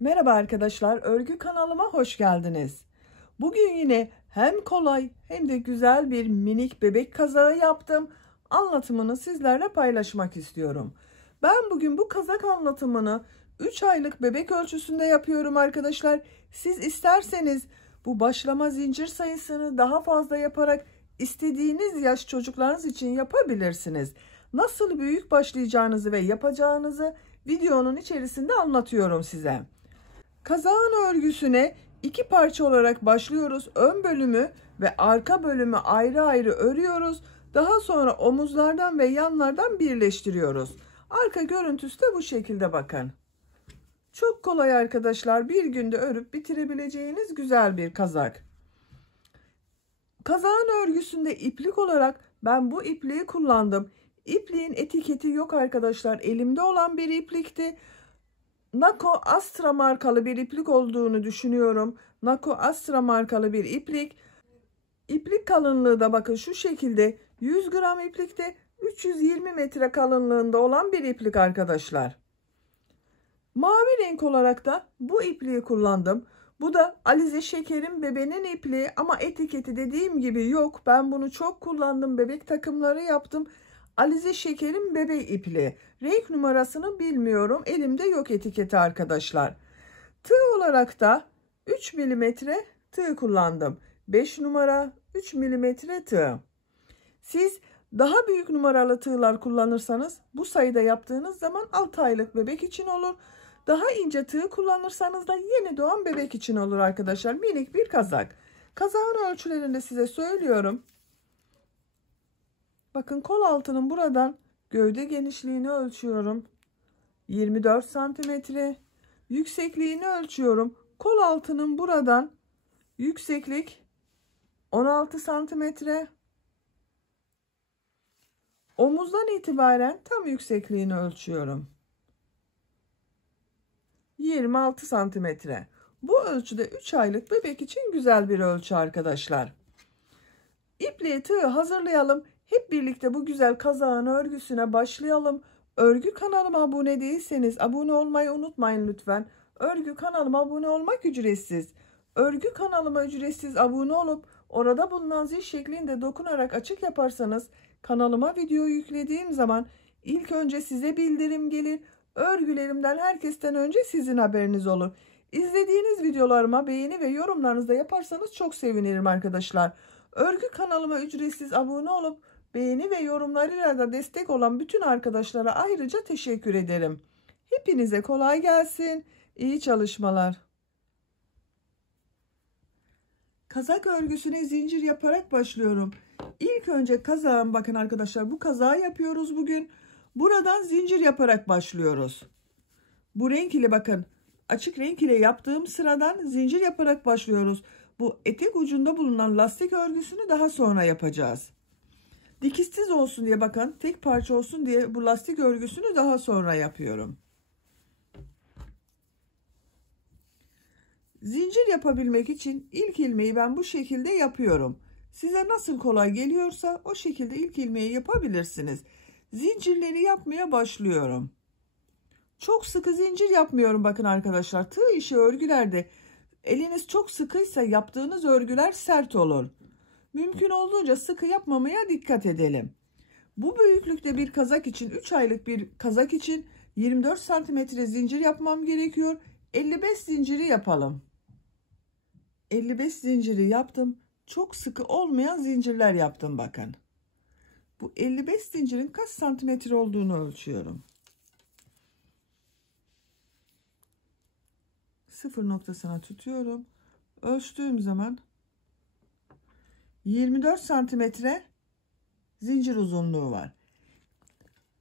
Merhaba arkadaşlar, örgü kanalıma hoş geldiniz. Bugün yine hem kolay hem de güzel bir minik bebek kazağı yaptım. Anlatımını sizlerle paylaşmak istiyorum. Ben bugün bu kazak anlatımını 3 aylık bebek ölçüsünde yapıyorum arkadaşlar. Siz isterseniz bu başlama zincir sayısını daha fazla yaparak istediğiniz yaş çocuklarınız için yapabilirsiniz. Nasıl büyük başlayacağınızı ve yapacağınızı videonun içerisinde anlatıyorum size. Kazağın örgüsüne iki parça olarak başlıyoruz. Ön bölümü ve arka bölümü ayrı ayrı örüyoruz. Daha sonra omuzlardan ve yanlardan birleştiriyoruz. Arka görüntüsü de bu şekilde bakın. Çok kolay arkadaşlar. Bir günde örüp bitirebileceğiniz güzel bir kazak. Kazağın örgüsünde iplik olarak ben bu ipliği kullandım. İpliğin etiketi yok arkadaşlar. Elimde olan bir iplikti. Nako Astra markalı bir iplik olduğunu düşünüyorum. Nako Astra markalı bir iplik. İplik kalınlığı da bakın şu şekilde 100 gram iplikte 320 metre kalınlığında olan bir iplik arkadaşlar. Mavi renk olarak da bu ipliği kullandım. Bu da Alize Şeker'in bebeğinin ipliği ama etiketi dediğim gibi yok. Ben bunu çok kullandım. Bebek takımları yaptım. Alize Şeker'in bebe ipliği. Renk numarasını bilmiyorum. Elimde yok etiketi arkadaşlar. Tığ olarak da 3 milimetre tığ kullandım. 5 numara 3 milimetre tığ. Siz daha büyük numaralı tığlar kullanırsanız bu sayıda yaptığınız zaman 6 aylık bebek için olur. Daha ince tığ kullanırsanız da yeni doğan bebek için olur arkadaşlar. Minik bir kazak. Kazağın ölçülerini de size söylüyorum. Bakın kol altının buradan gövde genişliğini ölçüyorum. 24 santimetre. Yüksekliğini ölçüyorum. Kol altının buradan yükseklik 16 santimetre. Omuzdan itibaren tam yüksekliğini ölçüyorum. 26 santimetre. Bu ölçüde 3 aylık bebek için güzel bir ölçü arkadaşlar. İpliği tığı hazırlayalım. Hep birlikte bu güzel kazağın örgüsüne başlayalım. Örgü kanalıma abone değilseniz abone olmayı unutmayın lütfen. Örgü kanalıma abone olmak ücretsiz. Örgü kanalıma ücretsiz abone olup orada bulunan zil şeklinde dokunarak açık yaparsanız kanalıma video yüklediğim zaman ilk önce size bildirim gelir. Örgülerimden herkesten önce sizin haberiniz olur. İzlediğiniz videolarıma beğeni ve yorumlarınızı da yaparsanız çok sevinirim arkadaşlar. Örgü kanalıma ücretsiz abone olup beğeni ve yorumlarıyla da destek olan bütün arkadaşlara ayrıca teşekkür ederim. Hepinize kolay gelsin. İyi çalışmalar. Kazak örgüsüne zincir yaparak başlıyorum. İlk önce kazağım, bakın arkadaşlar, bu kazağı yapıyoruz bugün. Buradan zincir yaparak başlıyoruz. Bu renk ile, bakın, açık renk ile yaptığım sıradan zincir yaparak başlıyoruz. Bu etek ucunda bulunan lastik örgüsünü daha sonra yapacağız. Dikişsiz olsun diye, bakın, tek parça olsun diye bu lastik örgüsünü daha sonra yapıyorum. Zincir yapabilmek için ilk ilmeği ben bu şekilde yapıyorum. Size nasıl kolay geliyorsa o şekilde ilk ilmeği yapabilirsiniz. Zincirleri yapmaya başlıyorum. Çok sıkı zincir yapmıyorum bakın arkadaşlar. Tığ işi örgülerde eliniz çok sıkıysa yaptığınız örgüler sert olur. Mümkün olduğunca sıkı yapmamaya dikkat edelim. Bu büyüklükte bir kazak için, 3 aylık bir kazak için 24 santimetre zincir yapmam gerekiyor. 55 zinciri yapalım. 55 zinciri yaptım. Çok sıkı olmayan zincirler yaptım bakın. Bu 55 zincirin kaç santimetre olduğunu ölçüyorum. Sıfır noktasına tutuyorum. Ölçtüğüm zaman 24 santimetre zincir uzunluğu var.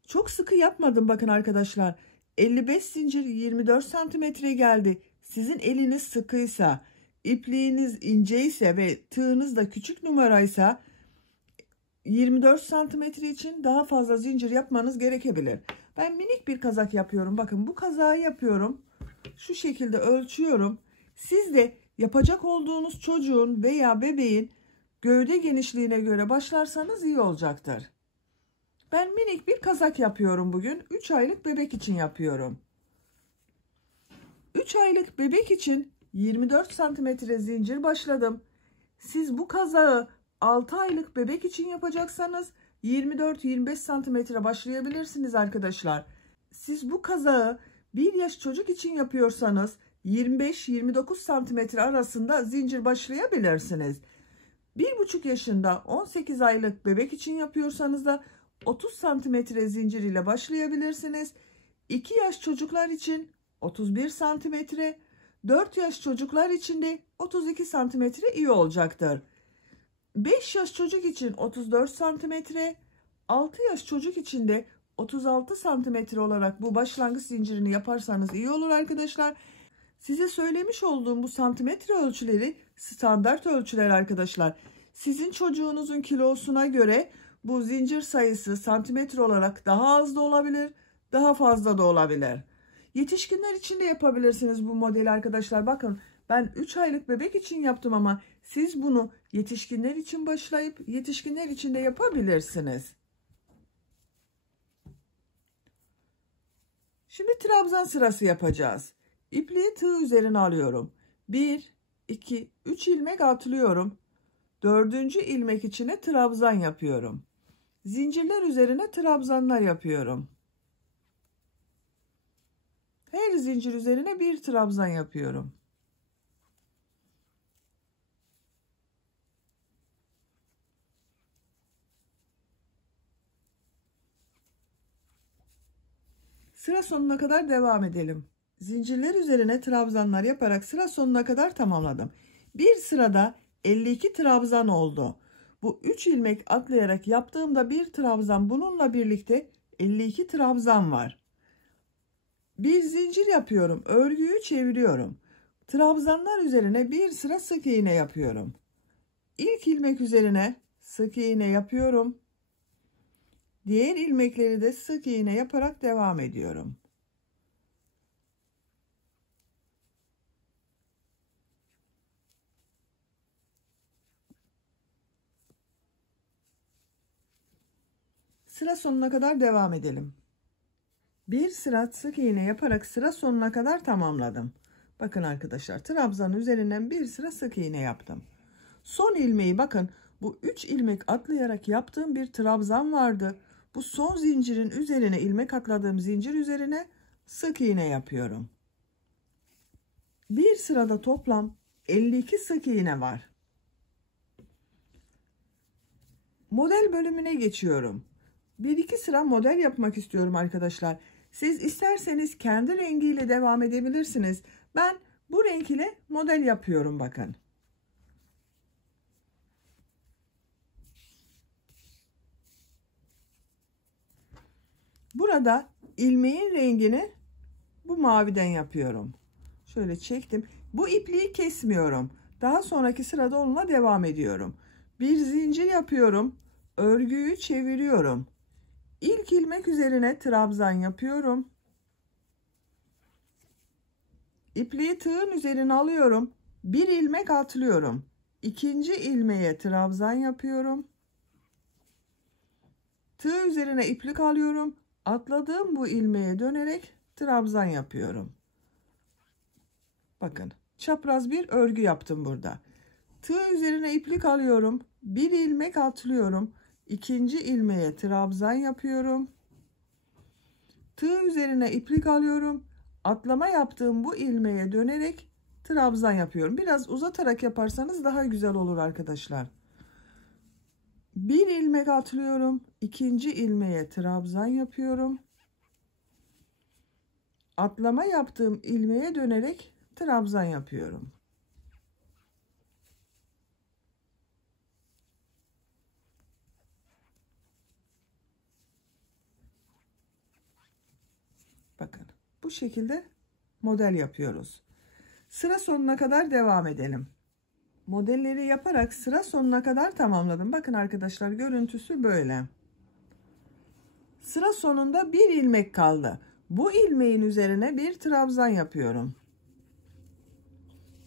Çok sıkı yapmadım bakın arkadaşlar. 55 zincir 24 santimetre geldi. Sizin eliniz sıkıysa, ipliğiniz inceyse ve tığınız da küçük numaraysa 24 santimetre için daha fazla zincir yapmanız gerekebilir. Ben minik bir kazak yapıyorum. Bakın bu kazağı yapıyorum. Şu şekilde ölçüyorum. Siz de yapacak olduğunuz çocuğun veya bebeğin gövde genişliğine göre başlarsanız iyi olacaktır. Ben minik bir kazak yapıyorum bugün. 3 aylık bebek için yapıyorum. 3 aylık bebek için 24 santimetre zincir başladım. Siz bu kazağı 6 aylık bebek için yapacaksanız 24-25 santimetre başlayabilirsiniz arkadaşlar. Siz bu kazağı 1 yaş çocuk için yapıyorsanız 25-29 santimetre arasında zincir başlayabilirsiniz. 1,5 yaşında 18 aylık bebek için yapıyorsanız da 30 santimetre zincir ile başlayabilirsiniz. 2 yaş çocuklar için 31 santimetre, 4 yaş çocuklar için de 32 santimetre iyi olacaktır. 5 yaş çocuk için 34 santimetre, 6 yaş çocuk için de 36 santimetre olarak bu başlangıç zincirini yaparsanız iyi olur arkadaşlar. Size söylemiş olduğum bu santimetre ölçüleri standart ölçüler arkadaşlar. Sizin çocuğunuzun kilosuna göre bu zincir sayısı santimetre olarak daha az da olabilir, daha fazla da olabilir. Yetişkinler için de yapabilirsiniz bu modeli arkadaşlar. Bakın ben 3 aylık bebek için yaptım ama siz bunu yetişkinler için başlayıp yetişkinler için de yapabilirsiniz. Şimdi trabzan sırası yapacağız. İpliği tığ üzerine alıyorum. 1, 2, 3 ilmek atlıyorum. 4. ilmek içine trabzan yapıyorum. Zincirler üzerine trabzanlar yapıyorum. Her zincir üzerine bir trabzan yapıyorum. Sıra sonuna kadar devam edelim. Zincirler üzerine trabzanlar yaparak sıra sonuna kadar tamamladım. Bir sırada 52 trabzan oldu. Bu 3 ilmek atlayarak yaptığımda bir trabzan, bununla birlikte 52 trabzan var. Bir zincir yapıyorum, örgüyü çeviriyorum. Trabzanlar üzerine bir sıra sık iğne yapıyorum. İlk ilmek üzerine sık iğne yapıyorum. Diğer ilmekleri de sık iğne yaparak devam ediyorum. Sıra sonuna kadar devam edelim. Bir sıra sık iğne yaparak sıra sonuna kadar tamamladım. Bakın arkadaşlar, trabzanın üzerinden bir sıra sık iğne yaptım. Son ilmeği bakın, bu 3 ilmek atlayarak yaptığım bir trabzan vardı. Bu son zincirin üzerine, ilmek atladığım zincir üzerine sık iğne yapıyorum. Bir sırada toplam 52 sık iğne var. Model bölümüne geçiyorum. 1-2 sıra model yapmak istiyorum arkadaşlar. Siz isterseniz kendi rengiyle devam edebilirsiniz. Ben bu renk ile model yapıyorum bakın. Burada ilmeğin rengini bu maviden yapıyorum. Şöyle çektim. Bu ipliği kesmiyorum. Daha sonraki sırada onunla devam ediyorum. Bir zincir yapıyorum. Örgüyü çeviriyorum. İlk ilmek üzerine trabzan yapıyorum. İpliği tığın üzerine alıyorum. Bir ilmek atlıyorum. İkinci ilmeğe trabzan yapıyorum. Tığ üzerine iplik alıyorum. Atladığım bu ilmeğe dönerek trabzan yapıyorum. Bakın, çapraz bir örgü yaptım burada. Tığ üzerine iplik alıyorum. Bir ilmek atlıyorum. İkinci ilmeğe trabzan yapıyorum. Tığ üzerine iplik alıyorum. Atlama yaptığım bu ilmeğe dönerek trabzan yapıyorum. Biraz uzatarak yaparsanız daha güzel olur arkadaşlar. Bir ilmek atlıyorum. İkinci ilmeğe trabzan yapıyorum. Atlama yaptığım ilmeğe dönerek trabzan yapıyorum. Bakın, bu şekilde model yapıyoruz. Sıra sonuna kadar devam edelim. Modelleri yaparak sıra sonuna kadar tamamladım. Bakın arkadaşlar, görüntüsü böyle. Sıra sonunda bir ilmek kaldı. Bu ilmeğin üzerine bir trabzan yapıyorum.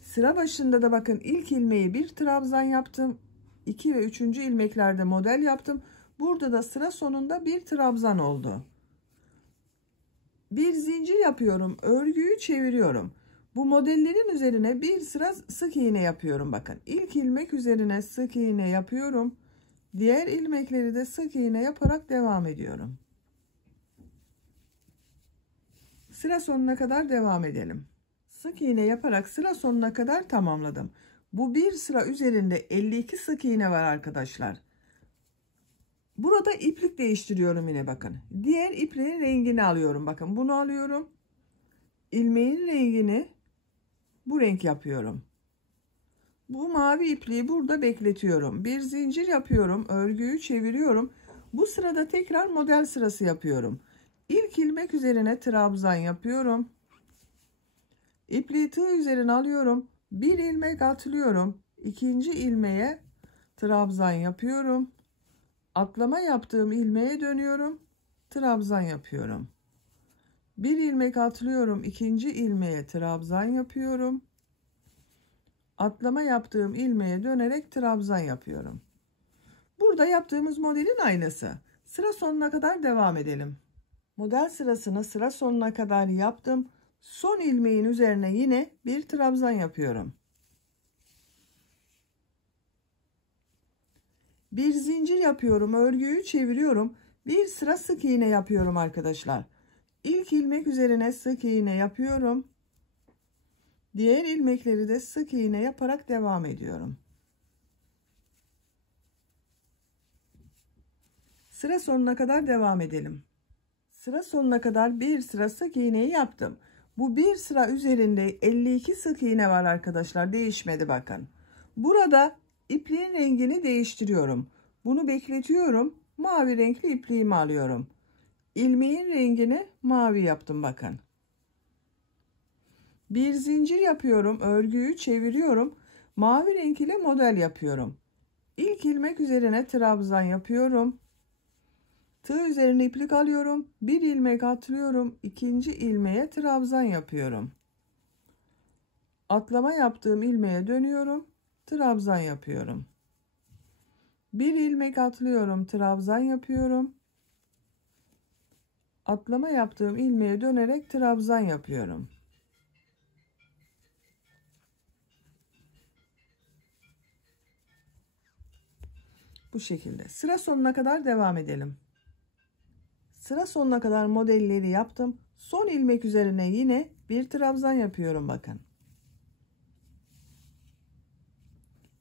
Sıra başında da bakın, ilk ilmeği bir trabzan yaptım. 2 ve 3. ilmeklerde model yaptım. Burada da sıra sonunda bir trabzan oldu. Bir zincir yapıyorum. Örgüyü çeviriyorum. Bu modellerin üzerine bir sıra sık iğne yapıyorum. Bakın ilk ilmek üzerine sık iğne yapıyorum. Diğer ilmekleri de sık iğne yaparak devam ediyorum. Sıra sonuna kadar devam edelim. Sık iğne yaparak sıra sonuna kadar tamamladım. Bu bir sıra üzerinde 52 sık iğne var arkadaşlar. Burada iplik değiştiriyorum yine bakın. Diğer ipliğin rengini alıyorum. Bakın bunu alıyorum. İlmeğin rengini bu renk yapıyorum. Bu mavi ipliği burada bekletiyorum. Bir zincir yapıyorum. Örgüyü çeviriyorum. Bu sırada tekrar model sırası yapıyorum. İlk ilmek üzerine trabzan yapıyorum. İpliği tığ üzerine alıyorum. Bir ilmek atlıyorum. İkinci ilmeğe trabzan yapıyorum. Atlama yaptığım ilmeğe dönüyorum. Trabzan yapıyorum. Bir ilmek atlıyorum. İkinci ilmeğe trabzan yapıyorum. Atlama yaptığım ilmeğe dönerek trabzan yapıyorum. Burada yaptığımız modelin aynısı. Sıra sonuna kadar devam edelim. Model sırasını sıra sonuna kadar yaptım. Son ilmeğin üzerine yine bir trabzan yapıyorum. Bir zincir yapıyorum, örgüyü çeviriyorum. Bir sıra sık iğne yapıyorum arkadaşlar. İlk ilmek üzerine sık iğne yapıyorum. Diğer ilmekleri de sık iğne yaparak devam ediyorum. Sıra sonuna kadar devam edelim. Sıra sonuna kadar bir sıra sık iğneyi yaptım. Bu bir sıra üzerinde 52 sık iğne var arkadaşlar. Değişmedi bakın. Burada ipliğin rengini değiştiriyorum. Bunu bekletiyorum. Mavi renkli ipliğimi alıyorum. İlmeğin rengini mavi yaptım bakın. Bir zincir yapıyorum. Örgüyü çeviriyorum. Mavi renk ile model yapıyorum. İlk ilmek üzerine trabzan yapıyorum. Tığ üzerine iplik alıyorum. Bir ilmek atlıyorum. İkinci ilmeğe trabzan yapıyorum. Atlama yaptığım ilmeğe dönüyorum. Trabzan yapıyorum. Bir ilmek atlıyorum. Trabzan yapıyorum. Atlama yaptığım ilmeğe dönerek trabzan yapıyorum. Bu şekilde. Sıra sonuna kadar devam edelim. Sıra sonuna kadar modelleri yaptım. Son ilmek üzerine yine bir trabzan yapıyorum bakın.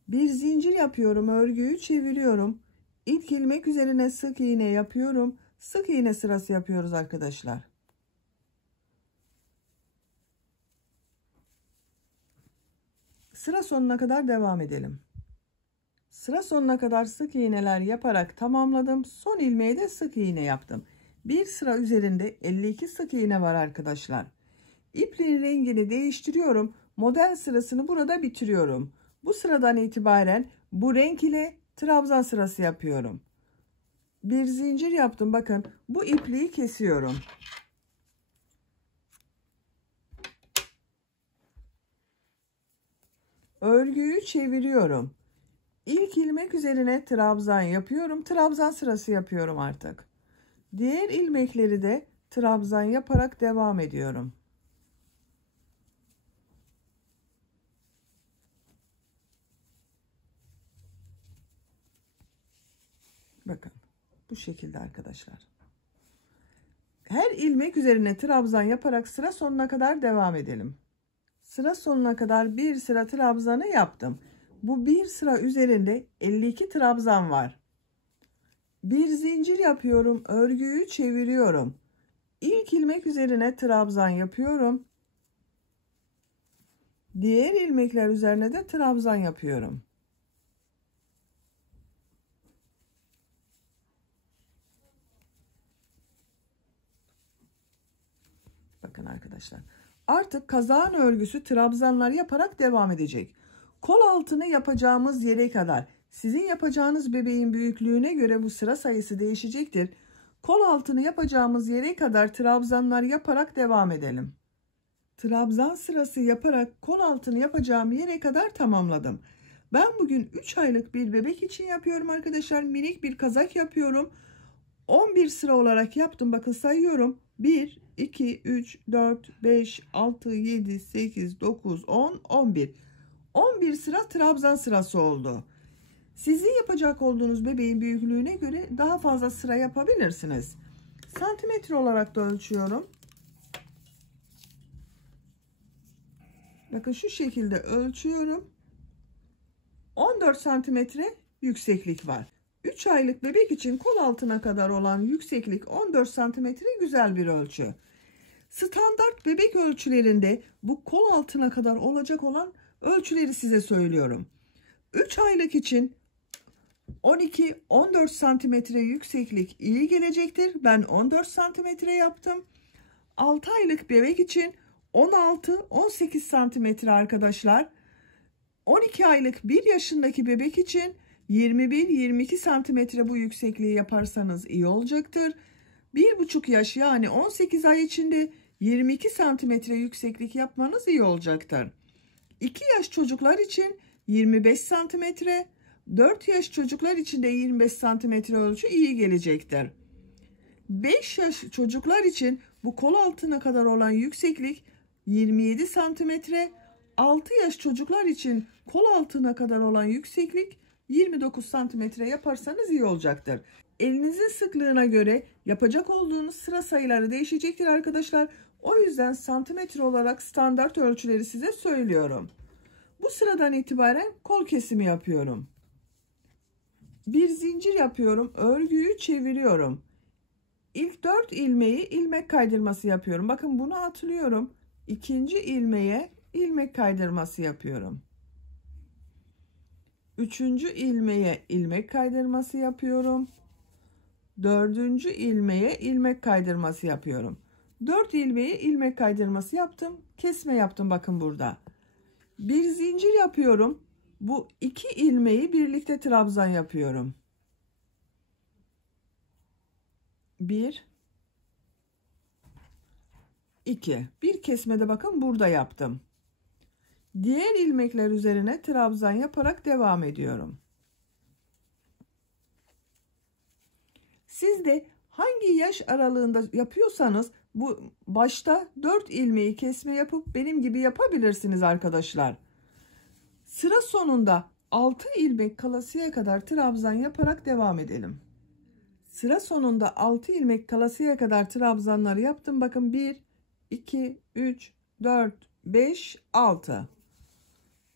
Bir zincir yapıyorum, örgüyü çeviriyorum. İlk ilmek üzerine sık iğne yapıyorum. Sık iğne sırası yapıyoruz arkadaşlar. Sıra sonuna kadar devam edelim. Sıra sonuna kadar sık iğneler yaparak tamamladım. Son ilmeği de sık iğne yaptım. Bir sıra üzerinde 52 sık iğne var arkadaşlar. İpliğin rengini değiştiriyorum. Model sırasını burada bitiriyorum. Bu sıradan itibaren bu renk ile trabzan sırası yapıyorum. Bir zincir yaptım. Bakın bu ipliği kesiyorum. Örgüyü çeviriyorum. İlk ilmek üzerine trabzan yapıyorum. Trabzan sırası yapıyorum artık. Diğer ilmekleri de trabzan yaparak devam ediyorum. Bakın bu şekilde arkadaşlar. Her ilmek üzerine trabzan yaparak sıra sonuna kadar devam edelim. Sıra sonuna kadar bir sıra trabzanı yaptım. Bu bir sıra üzerinde 52 trabzan var. Bir zincir yapıyorum, örgüyü çeviriyorum. İlk ilmek üzerine trabzan yapıyorum. Diğer ilmekler üzerine de trabzan yapıyorum. Bakın arkadaşlar. Artık kazağın örgüsü trabzanlar yaparak devam edecek. Kol altını yapacağımız yere kadar, sizin yapacağınız bebeğin büyüklüğüne göre bu sıra sayısı değişecektir. Kol altını yapacağımız yere kadar trabzanlar yaparak devam edelim. Trabzan sırası yaparak kol altını yapacağım yere kadar tamamladım. Ben bugün 3 aylık bir bebek için yapıyorum arkadaşlar. Minik bir kazak yapıyorum. 11 sıra olarak yaptım. Bakın sayıyorum. 1, 2, 3, 4, 5, 6, 7, 8, 9, 10, 11. 11 sıra trabzan sırası oldu. Sizin yapacak olduğunuz bebeğin büyüklüğüne göre daha fazla sıra yapabilirsiniz. Santimetre olarak da ölçüyorum. Bakın şu şekilde ölçüyorum. 14 santimetre yükseklik var. 3 aylık bebek için kol altına kadar olan yükseklik 14 santimetre güzel bir ölçü. Standart bebek ölçülerinde bu kol altına kadar olacak olan ölçüleri size söylüyorum. 3 aylık için 12-14 santimetre yükseklik iyi gelecektir. Ben 14 santimetre yaptım. 6 aylık bebek için 16-18 santimetre arkadaşlar. 12 aylık 1 yaşındaki bebek için 21-22 santimetre bu yüksekliği yaparsanız iyi olacaktır. 1,5 yaş yani 18 ay içinde 22 santimetre yükseklik yapmanız iyi olacaktır. 2 yaş çocuklar için 25 santimetre, 4 yaş çocuklar için de 25 santimetre ölçü iyi gelecektir. 5 yaş çocuklar için bu kol altına kadar olan yükseklik 27 santimetre, 6 yaş çocuklar için kol altına kadar olan yükseklik 29 santimetre yaparsanız iyi olacaktır. Elinizin sıklığına göre yapacak olduğunuz sıra sayıları değişecektir arkadaşlar. O yüzden santimetre olarak standart ölçüleri size söylüyorum. Bu sıradan itibaren kol kesimi yapıyorum. Bir zincir yapıyorum. Örgüyü çeviriyorum. İlk 4 ilmeği ilmek kaydırması yapıyorum. Bakın bunu atlıyorum. İkinci ilmeğe ilmek kaydırması yapıyorum. Üçüncü ilmeğe ilmek kaydırması yapıyorum. Dördüncü ilmeğe ilmek kaydırması yapıyorum. 4 ilmeğe ilmek kaydırması yaptım. Kesme yaptım bakın burada. Bir zincir yapıyorum. Bu 2 ilmeği birlikte trabzan yapıyorum. 1 2. Bir kesmede bakın burada yaptım. Diğer ilmekler üzerine trabzan yaparak devam ediyorum. Siz de hangi yaş aralığında yapıyorsanız bu başta 4 ilmeği kesme yapıp benim gibi yapabilirsiniz arkadaşlar. Sıra sonunda 6 ilmek kalasıya kadar trabzan yaparak devam edelim. Sıra sonunda 6 ilmek kalasıya kadar trabzanları yaptım. Bakın 1, 2, 3, 4, 5, 6.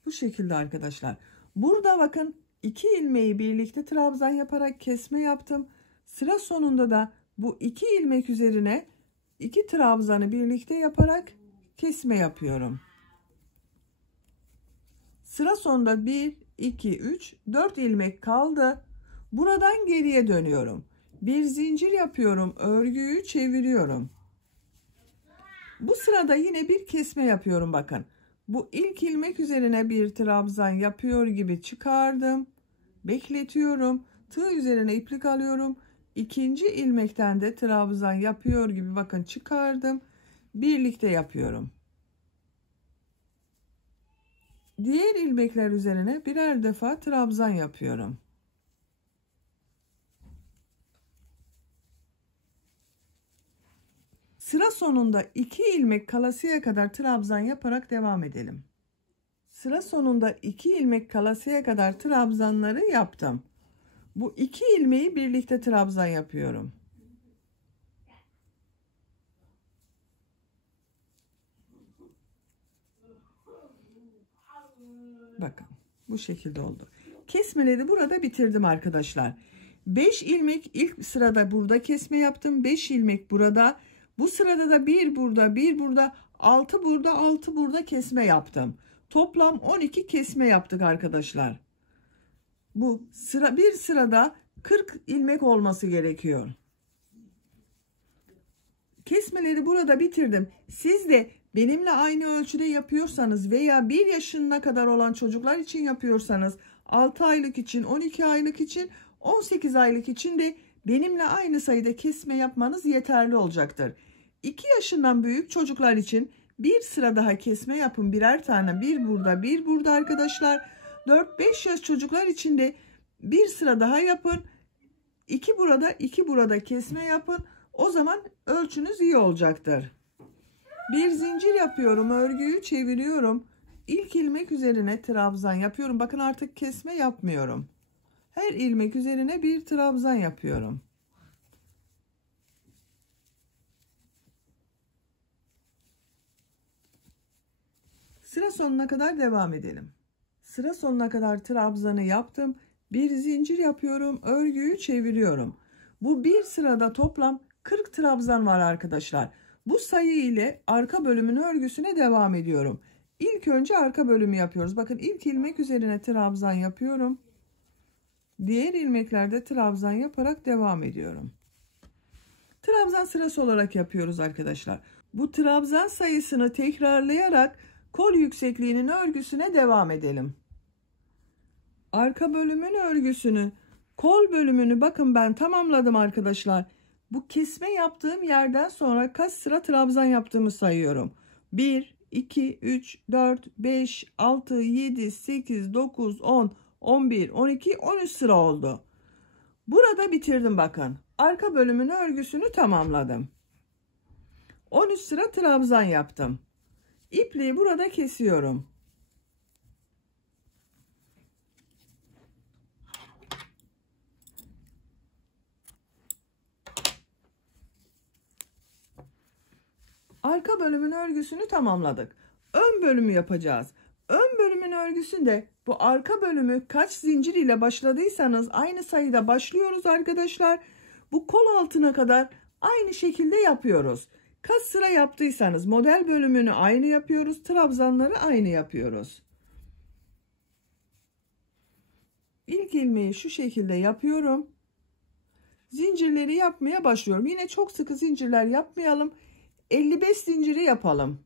Bu şekilde arkadaşlar. Burada bakın 2 ilmeği birlikte trabzan yaparak kesme yaptım. Sıra sonunda da bu 2 ilmek üzerine 2 trabzanı birlikte yaparak kesme yapıyorum. Sıra sonunda 1, 2, 3, 4 ilmek kaldı. Buradan geriye dönüyorum. Bir zincir yapıyorum. Örgüyü çeviriyorum. Bu sırada yine bir kesme yapıyorum bakın. Bu ilk ilmek üzerine bir trabzan yapıyor gibi çıkardım. Bekletiyorum. Tığ üzerine iplik alıyorum. İkinci ilmekten de trabzan yapıyor gibi bakın çıkardım. Birlikte yapıyorum. Diğer ilmekler üzerine birer defa trabzan yapıyorum. Sıra sonunda 2 ilmek kalasıya kadar trabzan yaparak devam edelim. Sıra sonunda 2 ilmek kalasıya kadar trabzanları yaptım. Bu 2 ilmeği birlikte trabzan yapıyorum. Bakın bu şekilde oldu. Kesmeleri burada bitirdim arkadaşlar. 5 ilmek ilk sırada burada kesme yaptım. 5 ilmek burada. Bu sırada da bir burada, bir burada, 6 burada, 6 burada kesme yaptım. Toplam 12 kesme yaptık arkadaşlar. Bu sıra bir sırada 40 ilmek olması gerekiyor. Kesmeleri burada bitirdim. Siz de benimle aynı ölçüde yapıyorsanız veya 1 yaşına kadar olan çocuklar için yapıyorsanız 6 aylık için, 12 aylık için, 18 aylık için de benimle aynı sayıda kesme yapmanız yeterli olacaktır. 2 yaşından büyük çocuklar için bir sıra daha kesme yapın. Birer tane, bir burada, bir burada arkadaşlar. 4-5 yaş çocuklar için de bir sıra daha yapın. 2 burada, 2 burada kesme yapın. O zaman ölçünüz iyi olacaktır. Bir zincir yapıyorum, örgüyü çeviriyorum. İlk ilmek üzerine trabzan yapıyorum. Bakın artık kesme yapmıyorum. Her ilmek üzerine bir trabzan yapıyorum. Sıra sonuna kadar devam edelim. Sıra sonuna kadar trabzanı yaptım. Bir zincir yapıyorum, örgüyü çeviriyorum. Bu bir sırada toplam 40 trabzan var arkadaşlar. Bu sayı ile arka bölümün örgüsüne devam ediyorum. İlk önce arka bölümü yapıyoruz. Bakın ilk ilmek üzerine trabzan yapıyorum. Diğer ilmeklerde trabzan yaparak devam ediyorum. Trabzan sırası olarak yapıyoruz arkadaşlar. Bu trabzan sayısını tekrarlayarak kol yüksekliğinin örgüsüne devam edelim. Arka bölümün örgüsünü, kol bölümünü bakın ben tamamladım arkadaşlar. Bu kesme yaptığım yerden sonra kaç sıra trabzan yaptığımı sayıyorum. 1, 2, 3, 4, 5, 6, 7, 8, 9, 10, 11, 12, 13 sıra oldu. Burada bitirdim bakın. Arka bölümün örgüsünü tamamladım. 13 sıra trabzan yaptım. İpliği burada kesiyorum. Arka bölümün örgüsünü tamamladık. Ön bölümü yapacağız. Ön bölümün örgüsünde bu arka bölümü kaç zincir ile başladıysanız aynı sayıda başlıyoruz arkadaşlar. Bu kol altına kadar aynı şekilde yapıyoruz. Kaç sıra yaptıysanız model bölümünü aynı yapıyoruz. Trabzanları aynı yapıyoruz. İlk ilmeği şu şekilde yapıyorum. Zincirleri yapmaya başlıyorum. Yine çok sıkı zincirler yapmayalım. 55 zinciri yapalım.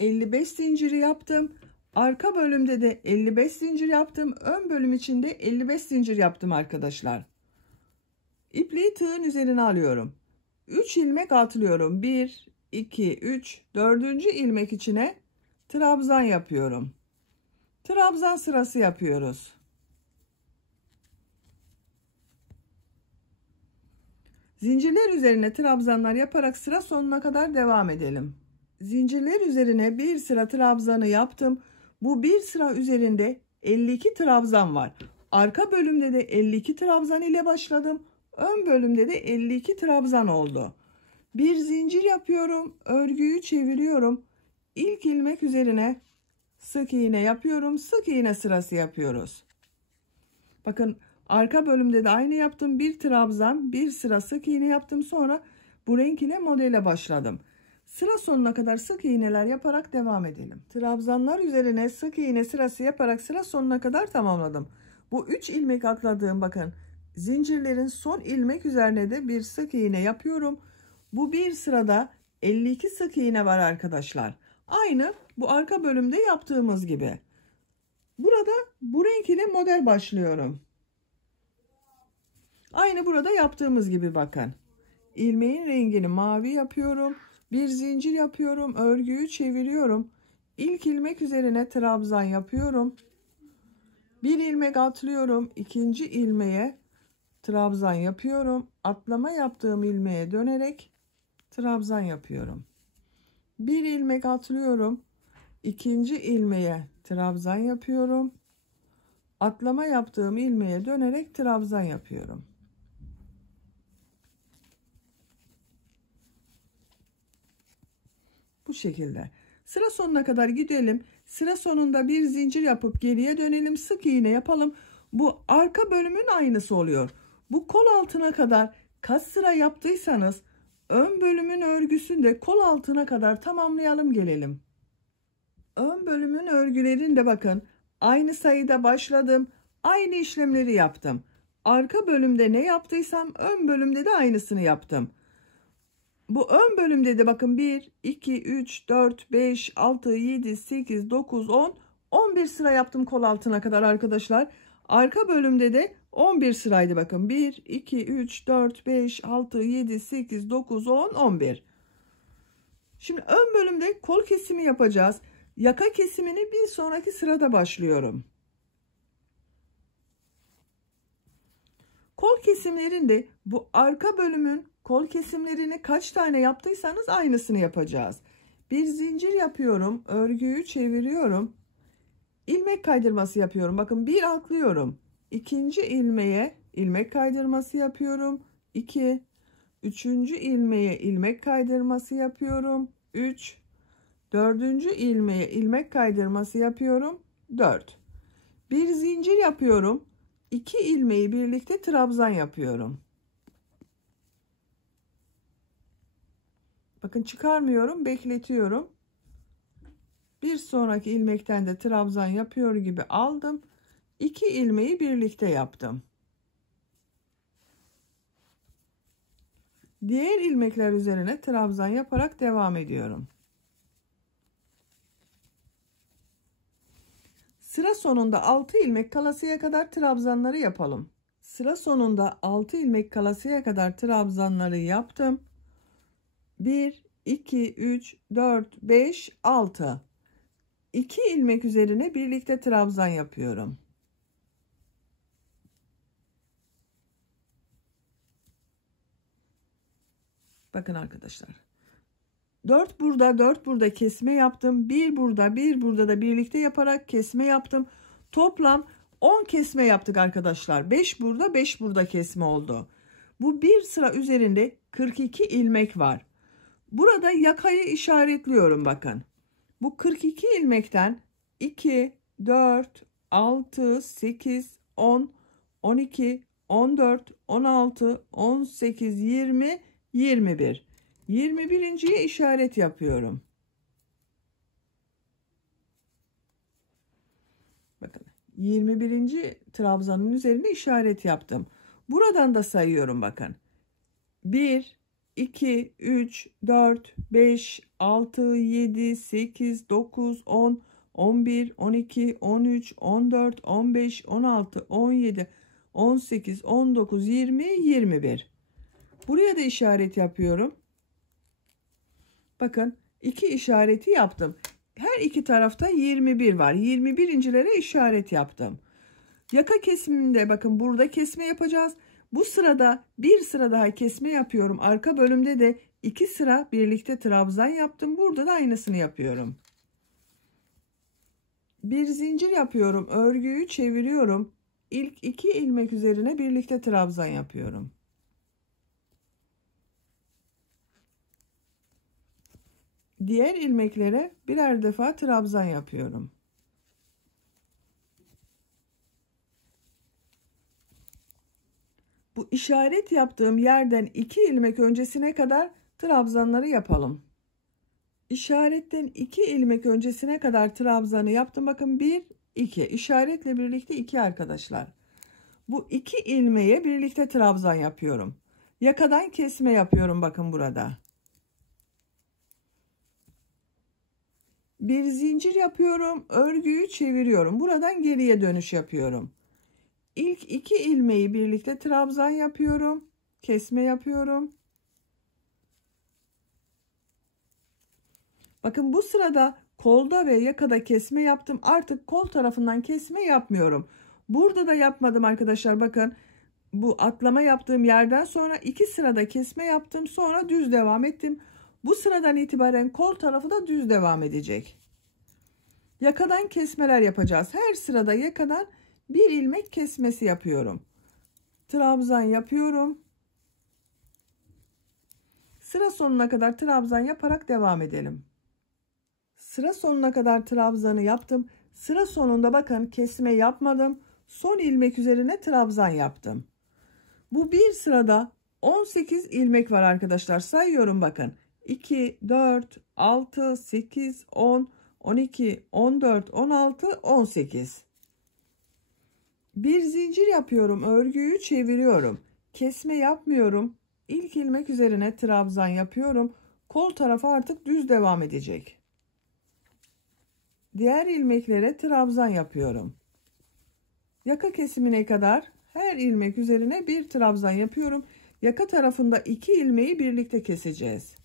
55 zinciri yaptım. Arka bölümde de 55 zincir yaptım. Ön bölüm için de 55 zincir yaptım arkadaşlar. İpliği tığın üzerine alıyorum. 3 ilmek atlıyorum. 1, 2, 3, 4. ilmek içine trabzan yapıyorum. Trabzan sırası yapıyoruz. Zincirler üzerine trabzanlar yaparak sıra sonuna kadar devam edelim. Zincirler üzerine bir sıra trabzanı yaptım. Bu bir sıra üzerinde 52 trabzan var. Arka bölümde de 52 trabzan ile başladım. Ön bölümde de 52 trabzan oldu. Bir zincir yapıyorum. Örgüyü çeviriyorum. İlk ilmek üzerine sık iğne yapıyorum. Sık iğne sırası yapıyoruz. Bakın arka bölümde de aynı yaptım. Bir trabzan, bir sıra sık iğne yaptım. Sonra bu renk ile modele başladım. Sıra sonuna kadar sık iğneler yaparak devam edelim. Trabzanlar üzerine sık iğne sırası yaparak sıra sonuna kadar tamamladım. Bu 3 ilmek atladığım bakın zincirlerin son ilmek üzerine de bir sık iğne yapıyorum. Bu bir sırada 52 sık iğne var arkadaşlar. Aynı bu arka bölümde yaptığımız gibi. Burada bu renk ile model başlıyorum. Aynı burada yaptığımız gibi bakın. İlmeğin rengini mavi yapıyorum. Bir zincir yapıyorum. Örgüyü çeviriyorum. İlk ilmek üzerine trabzan yapıyorum. Bir ilmek atlıyorum. İkinci ilmeğe trabzan yapıyorum. Atlama yaptığım ilmeğe dönerek trabzan yapıyorum. Bir ilmek atlıyorum. İkinci ilmeğe trabzan yapıyorum. Atlama yaptığım ilmeğe dönerek trabzan yapıyorum. Bu şekilde. Sıra sonuna kadar gidelim. Sıra sonunda bir zincir yapıp geriye dönelim. Sık iğne yapalım. Bu arka bölümün aynısı oluyor. Bu kol altına kadar kaç sıra yaptıysanız ön bölümün örgüsünde kol altına kadar tamamlayalım gelelim. Ön bölümün örgülerinde bakın aynı sayıda başladım. Aynı işlemleri yaptım. Arka bölümde ne yaptıysam ön bölümde de aynısını yaptım. Bu ön bölümde de bakın 1, 2, 3, 4, 5, 6, 7, 8, 9, 10, 11 sıra yaptım kol altına kadar arkadaşlar. Arka bölümde de 11 sıraydı bakın. 1, 2, 3, 4, 5, 6, 7, 8, 9, 10, 11. Şimdi ön bölümde kol kesimi yapacağız. Yaka kesimini bir sonraki sırada başlıyorum. Kol kesimlerinde bu arka bölümün Kol kesimlerini kaç tane yaptıysanız aynısını yapacağız. Bir zincir yapıyorum, örgüyü çeviriyorum, ilmek kaydırması yapıyorum. Bakın bir atlıyorum, ikinci ilmeğe ilmek kaydırması yapıyorum, 2, üçüncü ilmeğe ilmek kaydırması yapıyorum, 3, dördüncü ilmeğe ilmek kaydırması yapıyorum, 4. Bir zincir yapıyorum, 2 ilmeği birlikte trabzan yapıyorum. Bakın çıkarmıyorum, bekletiyorum. Bir sonraki ilmekten de trabzan yapıyor gibi aldım. 2 ilmeği birlikte yaptım. Diğer ilmekler üzerine trabzan yaparak devam ediyorum. Sıra sonunda 6 ilmek kalasıya kadar trabzanları yapalım. Sıra sonunda 6 ilmek kalasıya kadar trabzanları yaptım. 1, 2, 3, 4, 5, 6. 2 ilmek üzerine birlikte trabzan yapıyorum. Bakın arkadaşlar. 4 burada, 4 burada kesme yaptım. 1 burada, 1 burada da birlikte yaparak kesme yaptım. Toplam 10 kesme yaptık arkadaşlar. 5 burada, 5 burada kesme oldu. Bu bir sıra üzerinde 42 ilmek var. Burada yakayı işaretliyorum bakın. Bu 42 ilmekten 2, 4, 6, 8, 10, 12, 14, 16, 18, 20, 21. 21.'ye işaret yapıyorum. Bakın 21. trabzanın üzerine işaret yaptım. Buradan da sayıyorum bakın. 1, 2, 3, 4, 5, 6, 7, 8, 9, 10, 11, 12, 13, 14, 15, 16, 17, 18, 19, 20, 21. Buraya da işaret yapıyorum. Bakın 2 işareti yaptım. Her iki tarafta 21 var. 21.'lere işaret yaptım. Yaka kesiminde bakın burada kesme yapacağız. Bu sırada bir sıra daha kesme yapıyorum. Arka bölümde de 2 sıra birlikte trabzan yaptım. Burada da aynısını yapıyorum. Bir zincir yapıyorum. Örgüyü çeviriyorum. İlk 2 ilmek üzerine birlikte trabzan yapıyorum. Diğer ilmeklere birer defa trabzan yapıyorum. Bu işaret yaptığım yerden 2 ilmek öncesine kadar trabzanları yapalım. İşaretten 2 ilmek öncesine kadar trabzanı yaptım. Bakın 1, 2. İşaretle birlikte 2 arkadaşlar. Bu 2 ilmeğe birlikte trabzan yapıyorum. Yakadan kesme yapıyorum bakın burada. Bir zincir yapıyorum. Örgüyü çeviriyorum. Buradan geriye dönüş yapıyorum. İlk 2 ilmeği birlikte trabzan yapıyorum. Kesme yapıyorum. Bakın bu sırada kolda ve yakada kesme yaptım. Artık kol tarafından kesme yapmıyorum. Burada da yapmadım arkadaşlar. Bakın bu atlama yaptığım yerden sonra 2 sırada kesme yaptım. Sonra düz devam ettim. Bu sıradan itibaren kol tarafı da düz devam edecek. Yakadan kesmeler yapacağız. Her sırada yakadan bir ilmek kesmesi yapıyorum. Trabzan yapıyorum. Sıra sonuna kadar trabzan yaparak devam edelim. Sıra sonuna kadar trabzanı yaptım. Sıra sonunda bakın kesme yapmadım. Son ilmek üzerine trabzan yaptım. Bu bir sırada 18 ilmek var arkadaşlar. Sayıyorum bakın. 2, 4, 6, 8, 10, 12, 14, 16, 18. Bir zincir yapıyorum. Örgüyü çeviriyorum. Kesme yapmıyorum. İlk ilmek üzerine trabzan yapıyorum. Kol tarafı artık düz devam edecek. Diğer ilmeklere trabzan yapıyorum. Yaka kesimine kadar her ilmek üzerine bir trabzan yapıyorum. Yaka tarafında 2 ilmeği birlikte keseceğiz.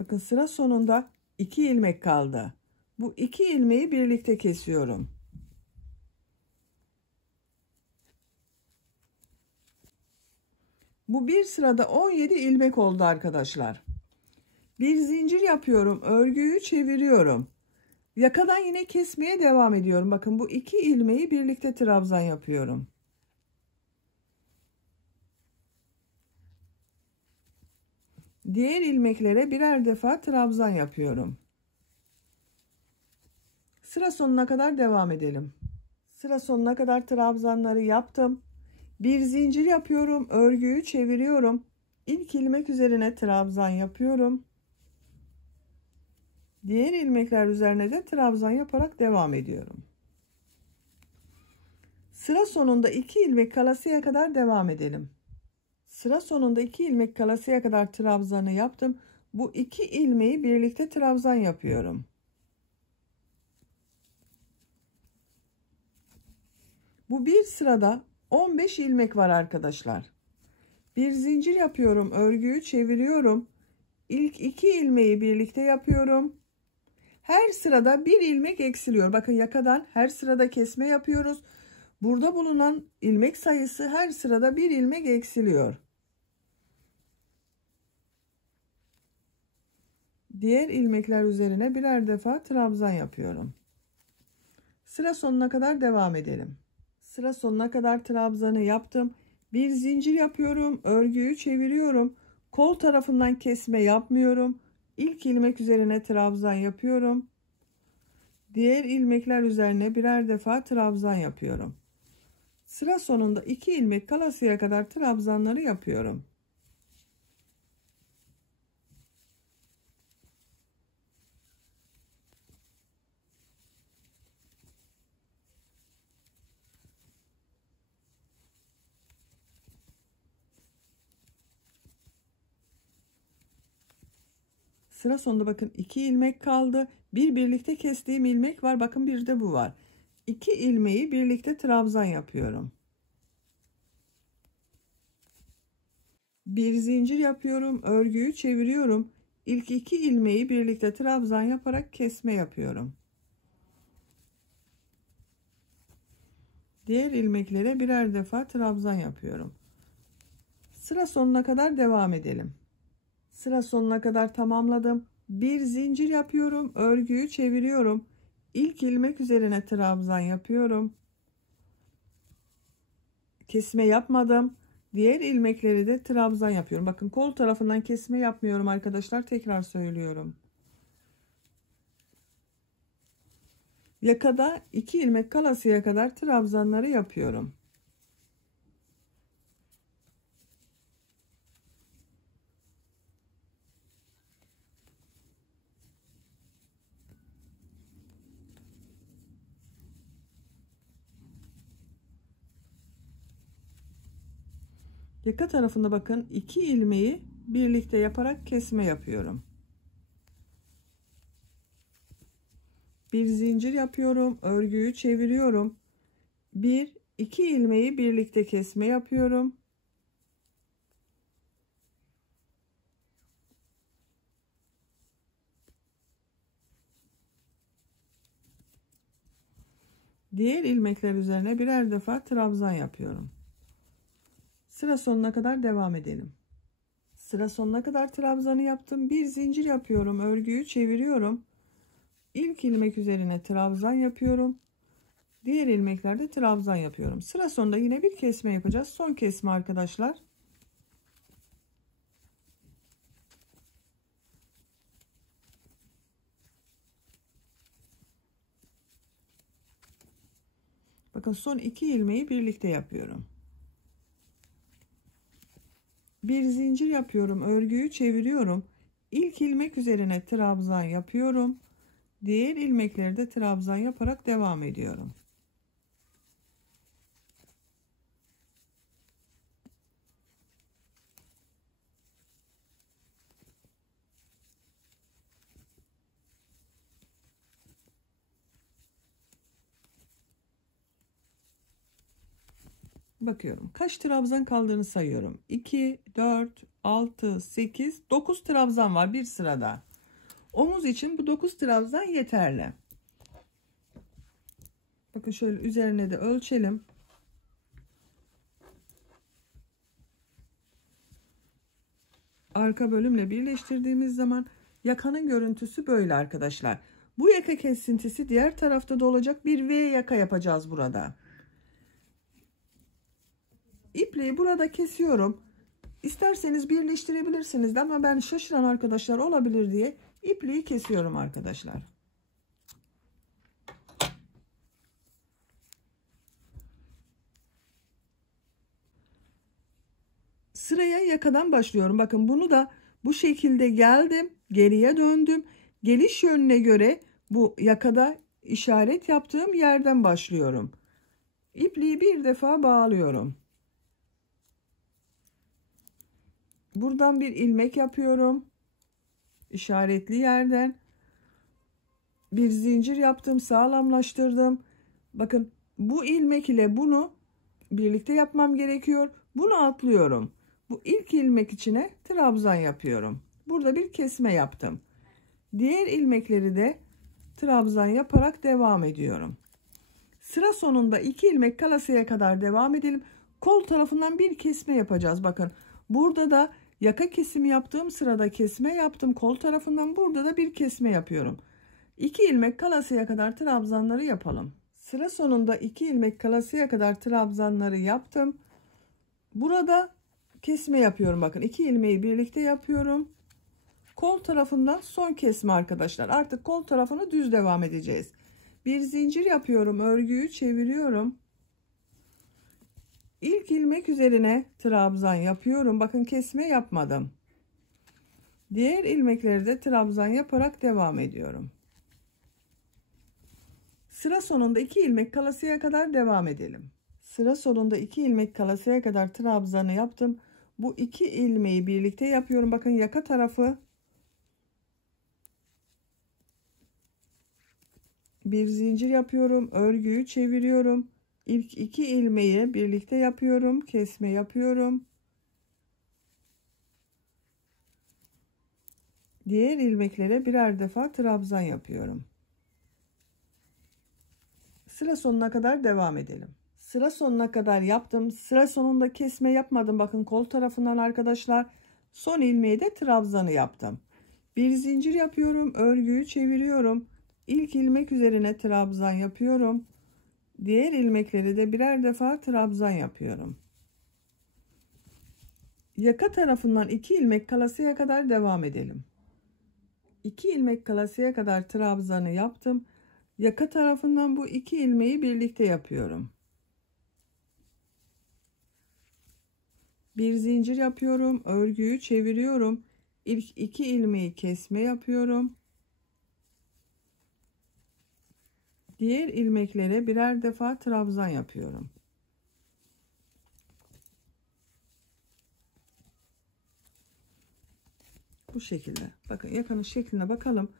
Bakın sıra sonunda 2 ilmek kaldı. Bu 2 ilmeği birlikte kesiyorum. Bu bir sırada 17 ilmek oldu arkadaşlar. Bir zincir yapıyorum, örgüyü çeviriyorum. Yakadan yine kesmeye devam ediyorum. Bakın bu 2 ilmeği birlikte trabzan yapıyorum. Diğer ilmeklere birer defa trabzan yapıyorum. Sıra sonuna kadar devam edelim. Sıra sonuna kadar trabzanları yaptım. Bir zincir yapıyorum, örgüyü çeviriyorum. İlk ilmek üzerine trabzan yapıyorum. Diğer ilmekler üzerine de trabzan yaparak devam ediyorum. Sıra sonunda 2 ilmek kalasıya kadar devam edelim. Sıra sonunda 2 ilmek kalasıya kadar trabzanı yaptım. Bu 2 ilmeği birlikte trabzan yapıyorum. Bu bir sırada 15 ilmek var arkadaşlar. Bir zincir yapıyorum, örgüyü çeviriyorum. İlk 2 ilmeği birlikte yapıyorum. Her sırada bir ilmek eksiliyor. Bakın yakadan her sırada kesme yapıyoruz. Burada bulunan ilmek sayısı her sırada bir ilmek eksiliyor. Diğer ilmekler üzerine birer defa trabzan yapıyorum. Sıra sonuna kadar devam edelim. Sıra sonuna kadar trabzanı yaptım. Bir zincir yapıyorum, örgüyü çeviriyorum. Kol tarafından kesme yapmıyorum. İlk ilmek üzerine trabzan yapıyorum. Diğer ilmekler üzerine birer defa trabzan yapıyorum. Sıra sonunda 2 ilmek kalasıya kadar trabzanları yapıyorum. Sıra sonunda bakın 2 ilmek kaldı. Bir birlikte kestiğim ilmek var. Bakın bir de bu var. 2 ilmeği birlikte trabzan yapıyorum. Bir zincir yapıyorum, örgüyü çeviriyorum. İlk 2 ilmeği birlikte trabzan yaparak kesme yapıyorum. Diğer ilmeklere birer defa trabzan yapıyorum. Sıra sonuna kadar devam edelim. Sıra sonuna kadar tamamladım. Bir zincir yapıyorum, örgüyü çeviriyorum. İlk ilmek üzerine trabzan yapıyorum. Kesme yapmadım. Diğer ilmekleri de trabzan yapıyorum. Bakın kol tarafından kesme yapmıyorum arkadaşlar. Tekrar söylüyorum. Yakada 2 ilmek kalasıya kadar trabzanları yapıyorum. Yaka tarafında bakın 2 ilmeği birlikte yaparak kesme yapıyorum. Bir zincir yapıyorum, örgüyü çeviriyorum. 1-2 ilmeği birlikte kesme yapıyorum. Diğer ilmekler üzerine birer defa trabzan yapıyorum. Sıra sonuna kadar devam edelim. Sıra sonuna kadar trabzanı yaptım. Bir zincir yapıyorum, örgüyü çeviriyorum. İlk ilmek üzerine trabzan yapıyorum. Diğer ilmeklerde trabzan yapıyorum. Sıra sonunda yine bir kesme yapacağız. Son kesme arkadaşlar. Bakın son 2 ilmeği birlikte yapıyorum. Bir zincir yapıyorum, örgüyü çeviriyorum. İlk ilmek üzerine trabzan yapıyorum. Diğer ilmekleri de trabzan yaparak devam ediyorum. Bakıyorum. Kaç trabzan kaldığını sayıyorum. 2, 4, 6, 8, 9 trabzan var bir sırada. Omuz için bu 9 trabzan yeterli. Bakın şöyle üzerine de ölçelim. Arka bölümle birleştirdiğimiz zaman yakanın görüntüsü böyle arkadaşlar. Bu yaka kesintisi diğer tarafta da olacak, bir V yaka yapacağız burada. İpliği burada kesiyorum. İsterseniz birleştirebilirsiniz de ama ben şaşıran arkadaşlar olabilir diye ipliği kesiyorum arkadaşlar. Sıraya yakadan başlıyorum. Bakın bunu da bu şekilde geldim, geriye döndüm. Geliş yönüne göre bu yakada işaret yaptığım yerden başlıyorum. İpliği bir defa bağlıyorum. Buradan bir ilmek yapıyorum. İşaretli yerden bir zincir yaptım, sağlamlaştırdım. Bakın bu ilmek ile bunu birlikte yapmam gerekiyor. Bunu atlıyorum. Bu ilk ilmek içine trabzan yapıyorum. Burada bir kesme yaptım. Diğer ilmekleri de trabzan yaparak devam ediyorum. Sıra sonunda 2 ilmek kalasıya kadar devam edelim. Kol tarafından bir kesme yapacağız. Bakın burada da yaka kesimi yaptığım sırada kesme yaptım. Kol tarafından burada da bir kesme yapıyorum. 2 ilmek kalasıya kadar trabzanları yapalım. Sıra sonunda 2 ilmek kalasıya kadar trabzanları yaptım. Burada kesme yapıyorum. Bakın 2 ilmeği birlikte yapıyorum. Kol tarafından son kesme arkadaşlar. Artık kol tarafını düz devam edeceğiz. Bir zincir yapıyorum. Örgüyü çeviriyorum. İlk ilmek üzerine trabzan yapıyorum. Bakın kesme yapmadım. Diğer ilmekleri de trabzan yaparak devam ediyorum. Sıra sonunda 2 ilmek kalasıya kadar devam edelim. Sıra sonunda 2 ilmek kalasıya kadar trabzanı yaptım. Bu 2 ilmeği birlikte yapıyorum. Bakın yaka tarafı. Bir zincir yapıyorum. Örgüyü çeviriyorum. İlk 2 ilmeği birlikte yapıyorum. Kesme yapıyorum. Diğer ilmeklere birer defa trabzan yapıyorum. Sıra sonuna kadar devam edelim. Sıra sonuna kadar yaptım. Sıra sonunda kesme yapmadım. Bakın kol tarafından arkadaşlar. Son ilmeği de trabzanı yaptım. Bir zincir yapıyorum. Örgüyü çeviriyorum. İlk ilmek üzerine trabzan yapıyorum. Diğer ilmekleri de birer defa trabzan yapıyorum. Yaka tarafından 2 ilmek kalasıya kadar devam edelim. 2 ilmek kalasıya kadar trabzanı yaptım. Yaka tarafından bu 2 ilmeği birlikte yapıyorum. Bir zincir yapıyorum. Örgüyü çeviriyorum. İlk 2 ilmeği kesme yapıyorum. Diğer ilmeklere birer defa trabzan yapıyorum. Bu şekilde. Bakın yakanın şekline bakalım.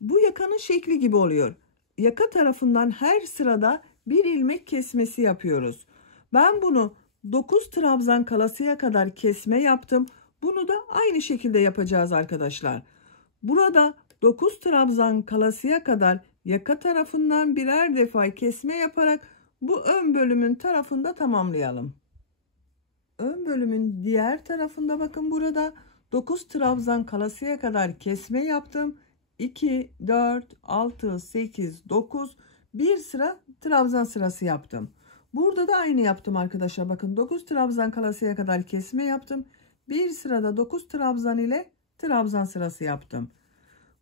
Bu yakanın şekli gibi oluyor. Yaka tarafından her sırada bir ilmek kesmesi yapıyoruz. Ben bunu 9 trabzan kalasıya kadar kesme yaptım. Bunu da aynı şekilde yapacağız arkadaşlar. Burada 9 trabzan kalasıya kadar yaka tarafından birer defa kesme yaparak bu ön bölümün tarafında tamamlayalım. Ön bölümün diğer tarafında bakın burada 9 trabzan kalasıya kadar kesme yaptım. 2, 4, 6, 8, 9 bir sıra trabzan sırası yaptım. Burada da aynı yaptım arkadaşlar. Bakın 9 trabzan kalasıya kadar kesme yaptım. Bir sırada 9 trabzan ile trabzan sırası yaptım.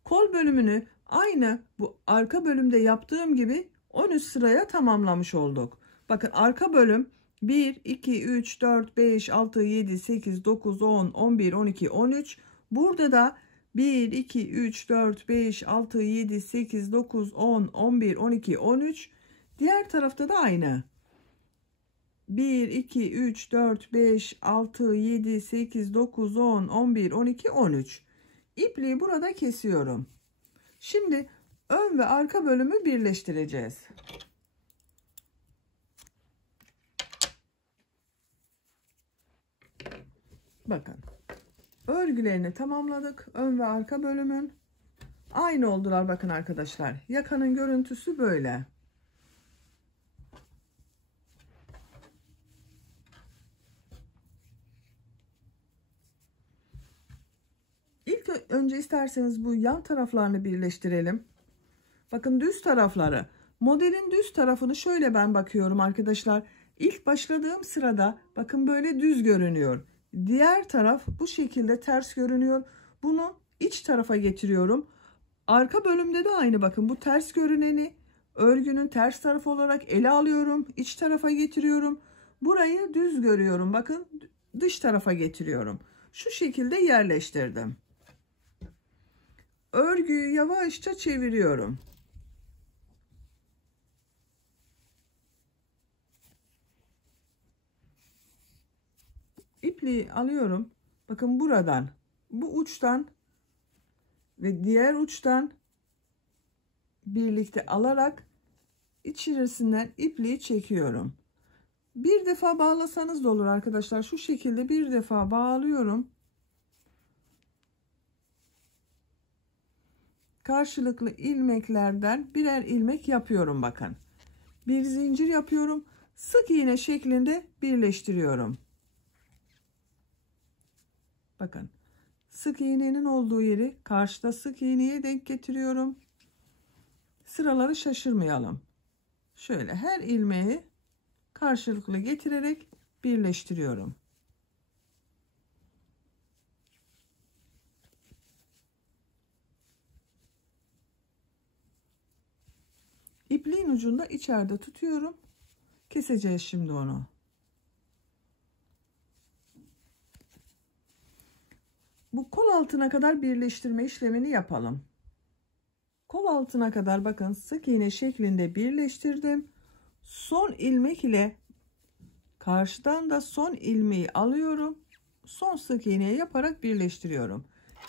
Kol bölümünü aynı bu arka bölümde yaptığım gibi 13 sıraya tamamlamış olduk. Bakın arka bölüm 1, 2, 3, 4, 5, 6, 7, 8, 9, 10, 11, 12, 13. Burada da 1, 2, 3, 4, 5, 6, 7, 8, 9, 10, 11, 12, 13. Diğer tarafta da aynı. 1, 2, 3, 4, 5, 6, 7, 8, 9, 10, 11, 12, 13. İpliği burada kesiyorum. Şimdi ön ve arka bölümü birleştireceğiz. Bakın. Örgülerini tamamladık. Ön ve arka bölümün. Aynı oldular bakın arkadaşlar. Yakanın görüntüsü böyle. İlk önce isterseniz bu yan taraflarını birleştirelim. Bakın düz tarafları. Modelin düz tarafını şöyle ben bakıyorum arkadaşlar. İlk başladığım sırada bakın böyle düz görünüyor. Diğer taraf bu şekilde ters görünüyor. Bunu iç tarafa getiriyorum. Arka bölümde de aynı bakın bu ters görüneni örgünün ters tarafı olarak ele alıyorum. İç tarafa getiriyorum. Burayı düz görüyorum. Bakın dış tarafa getiriyorum. Şu şekilde yerleştirdim. Örgüyü yavaşça çeviriyorum. İpliği alıyorum. Bakın buradan, bu uçtan ve diğer uçtan birlikte alarak içerisinden ipliği çekiyorum. Bir defa bağlasanız da olur arkadaşlar. Şu şekilde bir defa bağlıyorum. Karşılıklı ilmeklerden birer ilmek yapıyorum bakın. Bir zincir yapıyorum. Sık iğne şeklinde birleştiriyorum. Bakın. Sık iğnenin olduğu yeri karşıda sık iğneye denk getiriyorum. Sıraları şaşırmayalım. Şöyle her ilmeği karşılıklı getirerek birleştiriyorum. İpliğin ucunda içeride tutuyorum. Keseceğiz şimdi onu. Bu kol altına kadar birleştirme işlemini yapalım. Kol altına kadar bakın sık iğne şeklinde birleştirdim. Son ilmek ile karşıdan da son ilmeği alıyorum. Son sık iğneyi yaparak birleştiriyorum.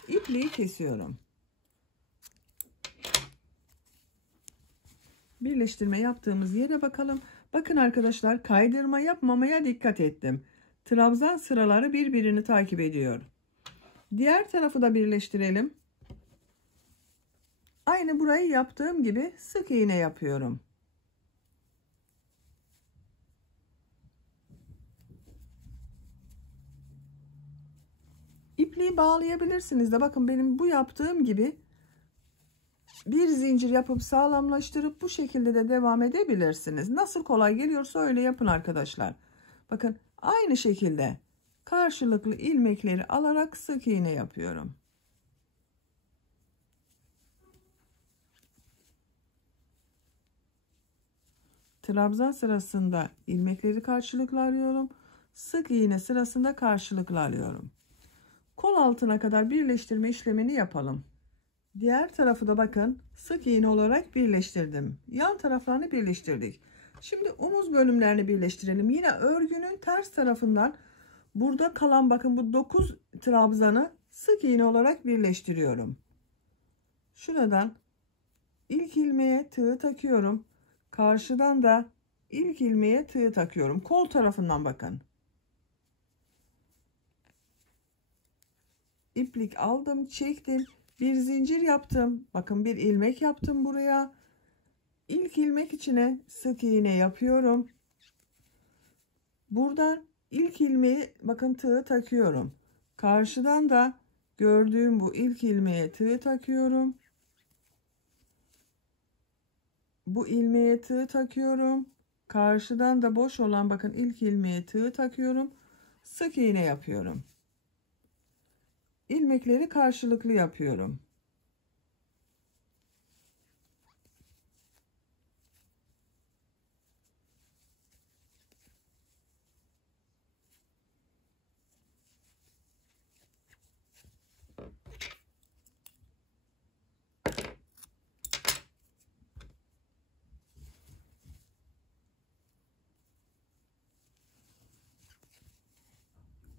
İpliği kesiyorum. Birleştirme yaptığımız yere bakalım. Bakın arkadaşlar kaydırma yapmamaya dikkat ettim. Trabzan sıraları birbirini takip ediyor. Diğer tarafı da birleştirelim. Aynı burayı yaptığım gibi sık iğne yapıyorum. İpliği bağlayabilirsiniz de bakın benim bu yaptığım gibi bir zincir yapıp sağlamlaştırıp bu şekilde de devam edebilirsiniz. Nasıl kolay geliyorsa öyle yapın arkadaşlar. Bakın aynı şekilde karşılıklı ilmekleri alarak sık iğne yapıyorum. Trabzan sırasında ilmekleri karşılıklı alıyorum. Sık iğne sırasında karşılıklı alıyorum. Kol altına kadar birleştirme işlemini yapalım. Diğer tarafı da bakın sık iğne olarak birleştirdim. Yan taraflarını birleştirdik. Şimdi omuz bölümlerini birleştirelim. Yine örgünün ters tarafından burada kalan bakın bu 9 trabzanı sık iğne olarak birleştiriyorum. Şuradan ilk ilmeğe tığ takıyorum. Karşıdan da ilk ilmeğe tığ takıyorum. Kol tarafından bakın. İplik aldım, çektim. Bir zincir yaptım. Bakın bir ilmek yaptım buraya. İlk ilmek içine sık iğne yapıyorum. Buradan ilk ilmeği bakın tığ takıyorum. Karşıdan da gördüğüm bu ilk ilmeğe tığ takıyorum. Bu ilmeğe tığ takıyorum. Karşıdan da boş olan bakın ilk ilmeğe tığ takıyorum. Sık iğne yapıyorum. İlmekleri karşılıklı yapıyorum.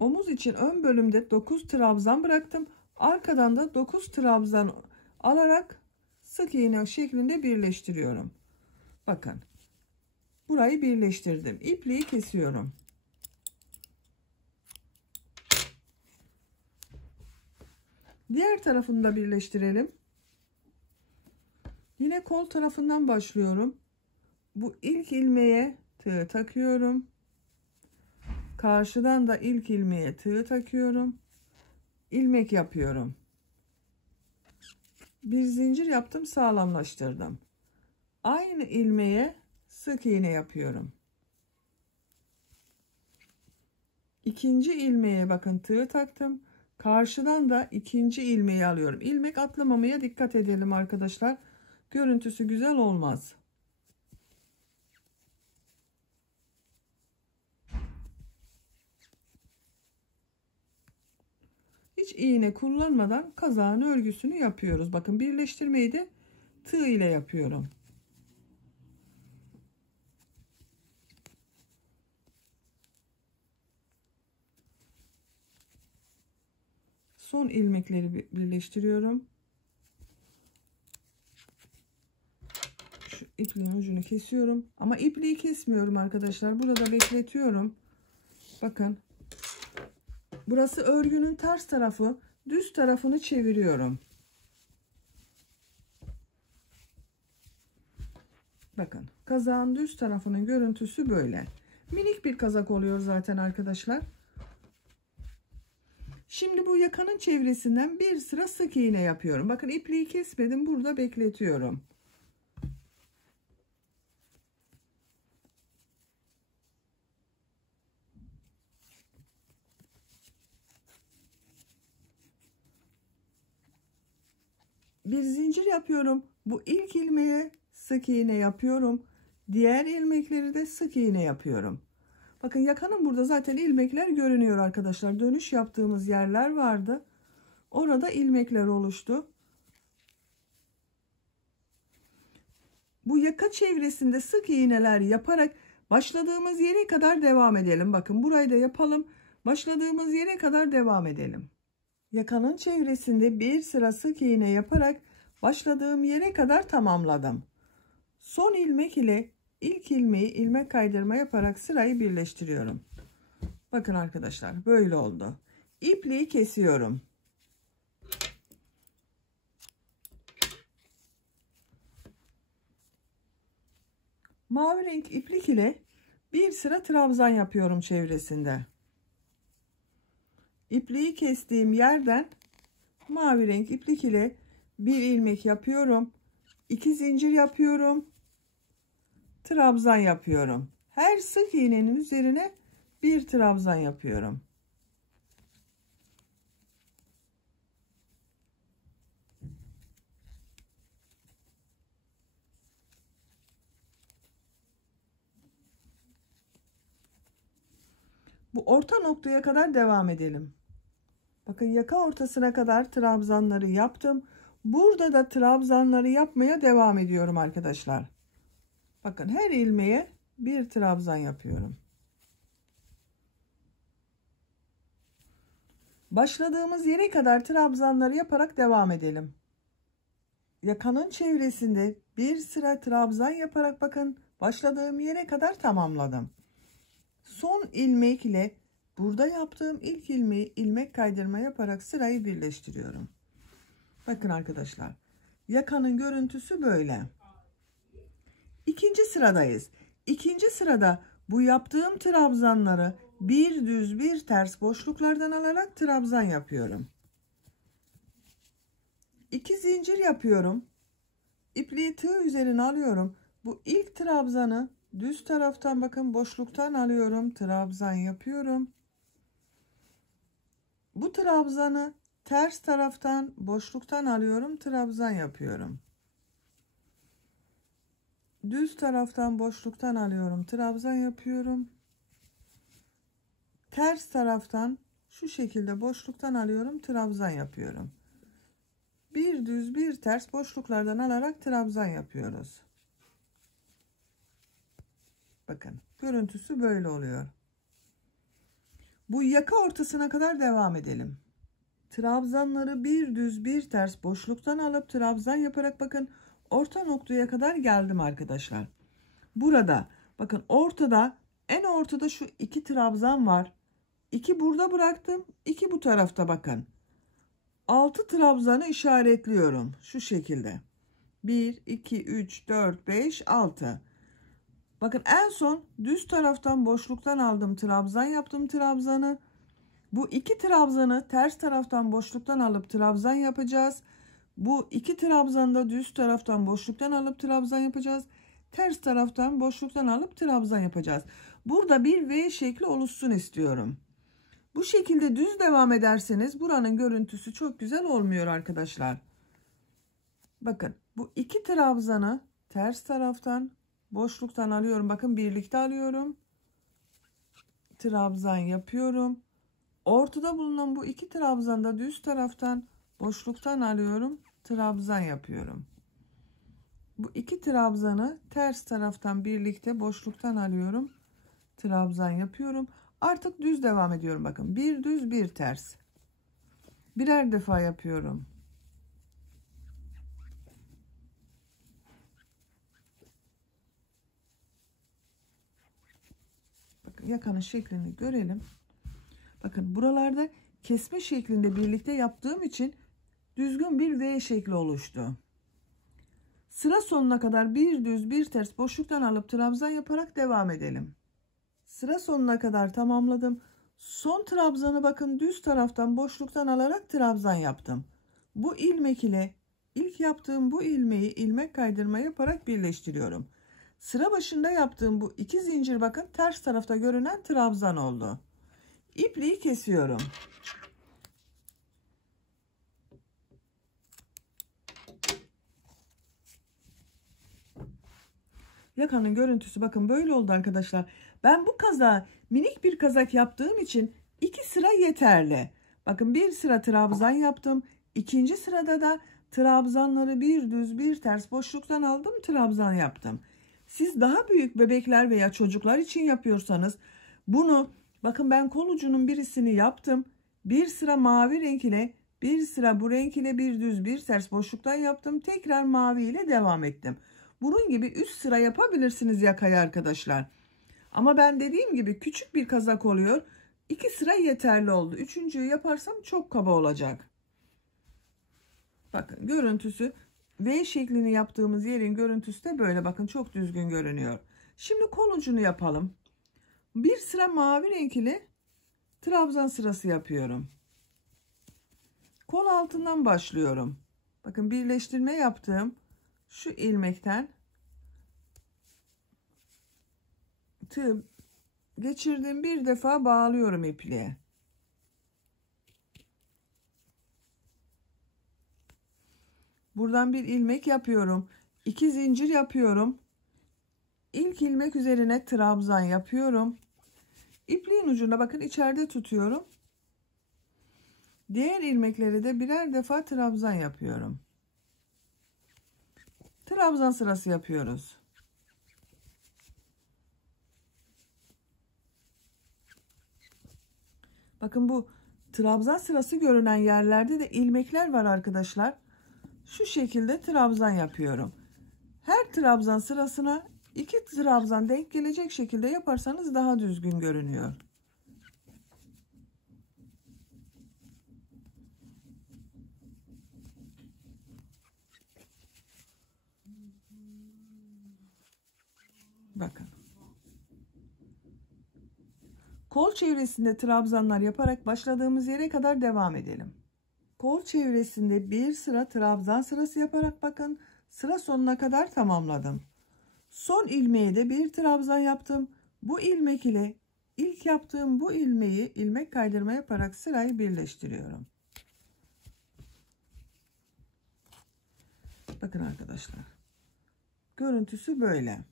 Omuz için ön bölümde 9 trabzan bıraktım. Arkadan da 9 trabzan alarak sık iğne şeklinde birleştiriyorum. Bakın. Burayı birleştirdim. İpliği kesiyorum. Diğer tarafını da birleştirelim. Yine kol tarafından başlıyorum. Bu ilk ilmeğe tığ takıyorum. Karşıdan da ilk ilmeğe tığ takıyorum. İlmek yapıyorum. Bir zincir yaptım, sağlamlaştırdım. Aynı ilmeğe sık iğne yapıyorum. İkinci ilmeğe bakın tığ taktım. Karşıdan da ikinci ilmeği alıyorum. İlmek atlamamaya dikkat edelim arkadaşlar. Görüntüsü güzel olmaz. Hiç iğne kullanmadan kazağın örgüsünü yapıyoruz. Bakın birleştirmeyi de tığ ile yapıyorum. Son ilmekleri birleştiriyorum. Şu ipliğin ucunu kesiyorum. Ama ipliği kesmiyorum arkadaşlar. Burada bekletiyorum. Bakın. Burası örgünün ters tarafı. Düz tarafını çeviriyorum. Bakın. Kazağın düz tarafının görüntüsü böyle. Minik bir kazak oluyor zaten arkadaşlar. Şimdi bu yakanın çevresinden bir sıra sık iğne yapıyorum. Bakın ipliği kesmedim. Burada bekletiyorum. Bir zincir yapıyorum. Bu ilk ilmeğe sık iğne yapıyorum. Diğer ilmekleri de sık iğne yapıyorum. Bakın yakanın burada zaten ilmekler görünüyor arkadaşlar. Dönüş yaptığımız yerler vardı. Orada ilmekler oluştu. Bu yaka çevresinde sık iğneler yaparak başladığımız yere kadar devam edelim. Bakın burayı da yapalım. Başladığımız yere kadar devam edelim. Yakanın çevresinde bir sıra sık iğne yaparak başladığım yere kadar tamamladım. Son ilmek ile ilk ilmeği ilmek kaydırma yaparak sırayı birleştiriyorum. Bakın arkadaşlar böyle oldu. İpliği kesiyorum. Mavi renk iplik ile bir sıra trabzan yapıyorum çevresinde. İpliği kestiğim yerden mavi renk iplik ile bir ilmek yapıyorum. 2 zincir yapıyorum. Trabzan yapıyorum. Her sık iğnenin üzerine bir trabzan yapıyorum. Bu orta noktaya kadar devam edelim. Bakın yaka ortasına kadar trabzanları yaptım. Burada da trabzanları yapmaya devam ediyorum arkadaşlar. Bakın her ilmeğe bir trabzan yapıyorum. Başladığımız yere kadar trabzanları yaparak devam edelim. Yakanın çevresinde bir sıra trabzan yaparak bakın başladığım yere kadar tamamladım. Son ilmek ile burada yaptığım ilk ilmeği ilmek kaydırma yaparak sırayı birleştiriyorum. Bakın arkadaşlar, yakanın görüntüsü böyle. İkinci sıradayız. İkinci sırada bu yaptığım trabzanları bir düz bir ters boşluklardan alarak trabzan yapıyorum. 2 zincir yapıyorum. İpliği tığ üzerine alıyorum. Bu ilk trabzanı düz taraftan bakın boşluktan alıyorum. Trabzan yapıyorum. Bu trabzanı ters taraftan boşluktan alıyorum. Trabzan yapıyorum. Düz taraftan boşluktan alıyorum. Trabzan yapıyorum. Ters taraftan şu şekilde boşluktan alıyorum. Trabzan yapıyorum. Bir düz bir ters boşluklardan alarak trabzan yapıyoruz. Bakın görüntüsü böyle oluyor. Bu yaka ortasına kadar devam edelim. Trabzanları bir düz bir ters boşluktan alıp trabzan yaparak bakın orta noktaya kadar geldim arkadaşlar. Burada bakın ortada, en ortada şu 2 trabzan var. 2 burada bıraktım. 2 bu tarafta bakın. 6 trabzanı işaretliyorum şu şekilde. 1, 2, 3, 4, 5, 6. Bakın en son düz taraftan boşluktan aldım trabzan yaptım trabzanı. Bu iki trabzanı ters taraftan boşluktan alıp trabzan yapacağız. Bu iki trabzanı da düz taraftan boşluktan alıp trabzan yapacağız. Ters taraftan boşluktan alıp trabzan yapacağız. Burada bir V şekli oluşsun istiyorum. Bu şekilde düz devam ederseniz buranın görüntüsü çok güzel olmuyor arkadaşlar. Bakın bu iki trabzanı ters taraftan boşluktan alıyorum. Bakın birlikte alıyorum. Trabzan yapıyorum. Ortada bulunan bu iki trabzanı da düz taraftan boşluktan alıyorum. Trabzan yapıyorum. Bu iki trabzanı ters taraftan birlikte boşluktan alıyorum. Trabzan yapıyorum. Artık düz devam ediyorum. Bakın bir düz bir ters. Birer defa yapıyorum. Bakın yakanın şeklini görelim. Bakın buralarda kesme şeklinde birlikte yaptığım için düzgün bir V şekli oluştu. Sıra sonuna kadar bir düz bir ters boşluktan alıp trabzan yaparak devam edelim. Sıra sonuna kadar tamamladım. Son trabzanı bakın düz taraftan boşluktan alarak trabzan yaptım. Bu ilmek ile ilk yaptığım bu ilmeği ilmek kaydırma yaparak birleştiriyorum. Sıra başında yaptığım bu iki zincir bakın ters tarafta görünen trabzan oldu. İpliği kesiyorum. Yakanın görüntüsü bakın böyle oldu arkadaşlar. Ben bu kazağı minik bir kazak yaptığım için 2 sıra yeterli. Bakın bir sıra trabzan yaptım. İkinci sırada da trabzanları bir düz bir ters boşluktan aldım trabzan yaptım. Siz daha büyük bebekler veya çocuklar için yapıyorsanız bunu bakın ben kol ucunun birisini yaptım. Bir sıra mavi renk ile bir sıra bu renk ile bir düz bir ters boşluktan yaptım. Tekrar mavi ile devam ettim. Bunun gibi üst sıra yapabilirsiniz yakayı arkadaşlar. Ama ben dediğim gibi küçük bir kazak oluyor. 2 sıra yeterli oldu. Üçüncüyü yaparsam çok kaba olacak. Bakın görüntüsü V şeklini yaptığımız yerin görüntüsü de böyle. Bakın çok düzgün görünüyor. Şimdi kol ucunu yapalım. Bir sıra mavi renk ile trabzan sırası yapıyorum. Kol altından başlıyorum. Bakın birleştirme yaptığım şu ilmekten tığ geçirdim bir defa bağlıyorum ipliğe. Buradan bir ilmek yapıyorum. 2 zincir yapıyorum. İlk ilmek üzerine trabzan yapıyorum. İpliğin ucuna bakın içeride tutuyorum. Diğer ilmekleri de birer defa trabzan yapıyorum. Trabzan sırası yapıyoruz. Bakın bu trabzan sırası görünen yerlerde de ilmekler var arkadaşlar. Şu şekilde trabzan yapıyorum. Her trabzan sırasına 2 trabzan denk gelecek şekilde yaparsanız daha düzgün görünüyor. Bakın. Kol çevresinde trabzanlar yaparak başladığımız yere kadar devam edelim. Kol çevresinde bir sıra trabzan sırası yaparak bakın sıra sonuna kadar tamamladım. Son ilmeğe de bir trabzan yaptım. Bu ilmek ile ilk yaptığım bu ilmeği ilmek kaydırma yaparak sırayı birleştiriyorum. Bakın arkadaşlar. Görüntüsü böyle.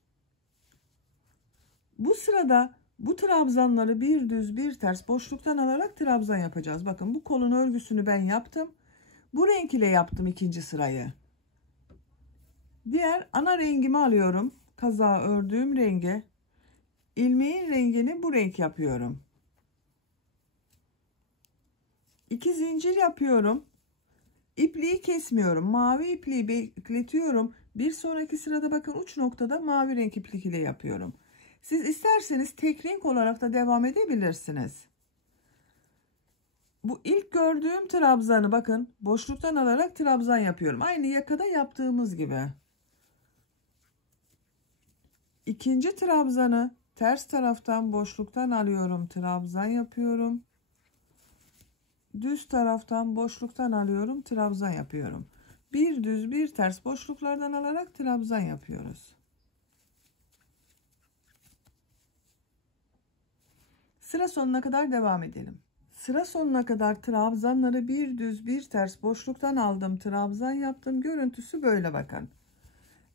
Bu sırada bu trabzanları bir düz bir ters boşluktan alarak trabzan yapacağız. Bakın bu kolun örgüsünü ben yaptım. Bu renk ile yaptım ikinci sırayı. Diğer ana rengimi alıyorum. Kazağı ördüğüm renge. İlmeğin rengini bu renk yapıyorum. 2 zincir yapıyorum. İpliği kesmiyorum. Mavi ipliği bekletiyorum. Bir sonraki sırada bakın uç noktada mavi renk iplik ile yapıyorum. Siz isterseniz tek renk olarak da devam edebilirsiniz. Bu ilk gördüğüm trabzanı bakın boşluktan alarak trabzan yapıyorum. Aynı yakada yaptığımız gibi. İkinci trabzanı ters taraftan boşluktan alıyorum, trabzan yapıyorum. Düz taraftan boşluktan alıyorum, trabzan yapıyorum. Bir düz bir ters boşluklardan alarak trabzan yapıyoruz. Sıra sonuna kadar devam edelim. Sıra sonuna kadar trabzanları bir düz bir ters boşluktan aldım, trabzan yaptım. Görüntüsü böyle bakın.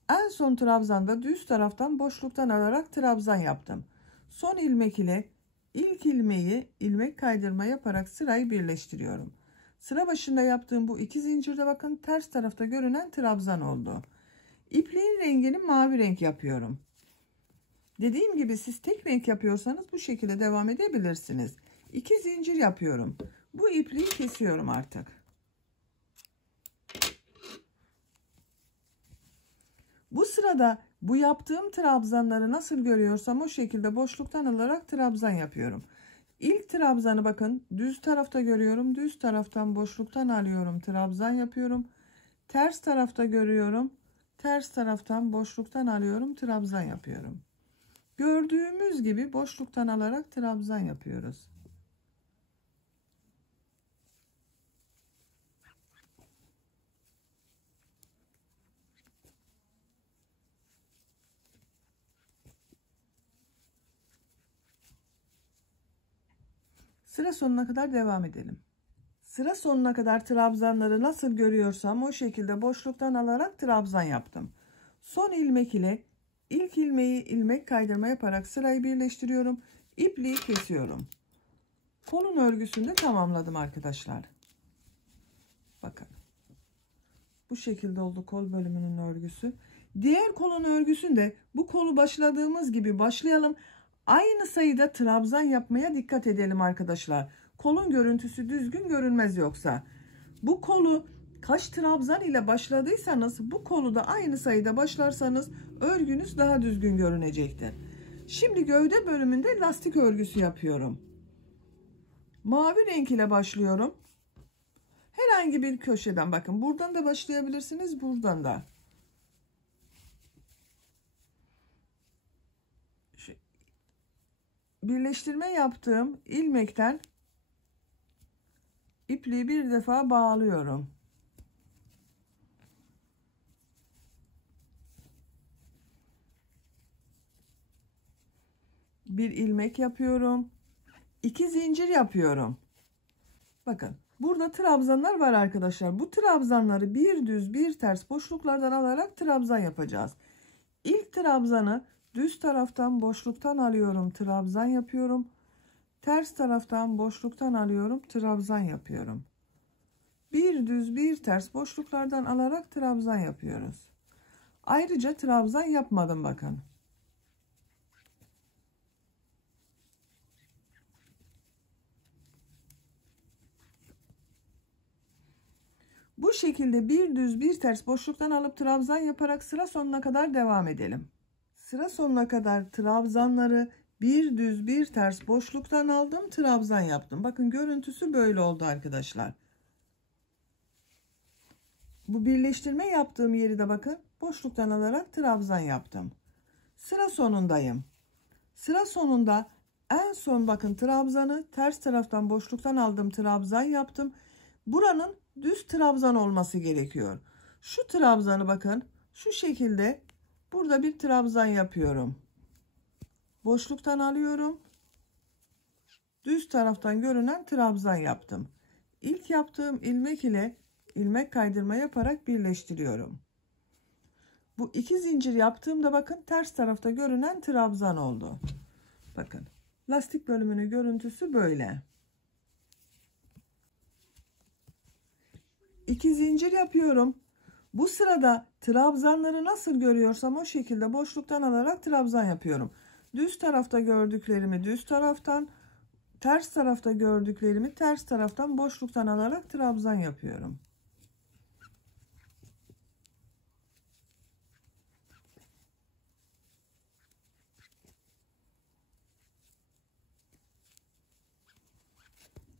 En son trabzanda düz taraftan boşluktan alarak trabzan yaptım. Son ilmek ile ilk ilmeği ilmek kaydırma yaparak sırayı birleştiriyorum. Sıra başında yaptığım bu iki zincirde bakın ters tarafta görünen trabzan oldu. İpliğin rengini mavi renk yapıyorum. Dediğim gibi siz tek renk yapıyorsanız bu şekilde devam edebilirsiniz. 2 zincir yapıyorum. Bu ipliği kesiyorum artık. Bu sırada bu yaptığım trabzanları nasıl görüyorsam o şekilde boşluktan alarak trabzan yapıyorum. İlk trabzanı bakın düz tarafta görüyorum. Düz taraftan boşluktan alıyorum. Trabzan yapıyorum. Ters tarafta görüyorum. Ters taraftan boşluktan alıyorum. Trabzan yapıyorum. Gördüğümüz gibi boşluktan alarak trabzan yapıyoruz. Sıra sonuna kadar devam edelim. Sıra sonuna kadar trabzanları nasıl görüyorsam o şekilde boşluktan alarak trabzan yaptım. Son ilmek ile ilk ilmeği ilmek kaydırma yaparak sırayı birleştiriyorum. İpliği kesiyorum. Kolun örgüsünü de tamamladım arkadaşlar. Bakın. Bu şekilde oldu kol bölümünün örgüsü. Diğer kolun örgüsünde bu kolu başladığımız gibi başlayalım. Aynı sayıda trabzan yapmaya dikkat edelim arkadaşlar. Kolun görüntüsü düzgün görünmez yoksa. Bu kolu kaç trabzan ile başladıysanız bu kolu da aynı sayıda başlarsanız örgünüz daha düzgün görünecektir. Şimdi gövde bölümünde lastik örgüsü yapıyorum. Mavi renk ile başlıyorum. Herhangi bir köşeden bakın. Buradan da başlayabilirsiniz. Buradan da. Birleştirme yaptığım ilmekten ipliği bir defa bağlıyorum. Bir ilmek yapıyorum. 2 zincir yapıyorum. Bakın burada trabzanlar var arkadaşlar. Bu trabzanları bir düz bir ters boşluklardan alarak trabzan yapacağız. İlk trabzanı düz taraftan boşluktan alıyorum, trabzan yapıyorum. Ters taraftan boşluktan alıyorum, trabzan yapıyorum. Bir düz bir ters boşluklardan alarak trabzan yapıyoruz. Ayrıca trabzan yapmadım bakın. Bu şekilde bir düz bir ters boşluktan alıp trabzan yaparak sıra sonuna kadar devam edelim. Sıra sonuna kadar trabzanları bir düz bir ters boşluktan aldım, trabzan yaptım. Bakın görüntüsü böyle oldu arkadaşlar. Bu birleştirme yaptığım yeri de bakın boşluktan alarak trabzan yaptım. Sıra sonundayım. Sıra sonunda en son bakın trabzanı ters taraftan boşluktan aldım, trabzan yaptım. Buranın düz trabzan olması gerekiyor. Şu trabzanı bakın şu şekilde burada bir trabzan yapıyorum. Boşluktan alıyorum. Düz taraftan görünen trabzan yaptım. İlk yaptığım ilmek ile ilmek kaydırma yaparak birleştiriyorum. Bu 2 zincir yaptığımda bakın ters tarafta görünen trabzan oldu. Bakın lastik bölümünün görüntüsü böyle. 2 zincir yapıyorum. Bu sırada trabzanları nasıl görüyorsam o şekilde boşluktan alarak trabzan yapıyorum. Düz tarafta gördüklerimi düz taraftan, ters tarafta gördüklerimi ters taraftan boşluktan alarak trabzan yapıyorum.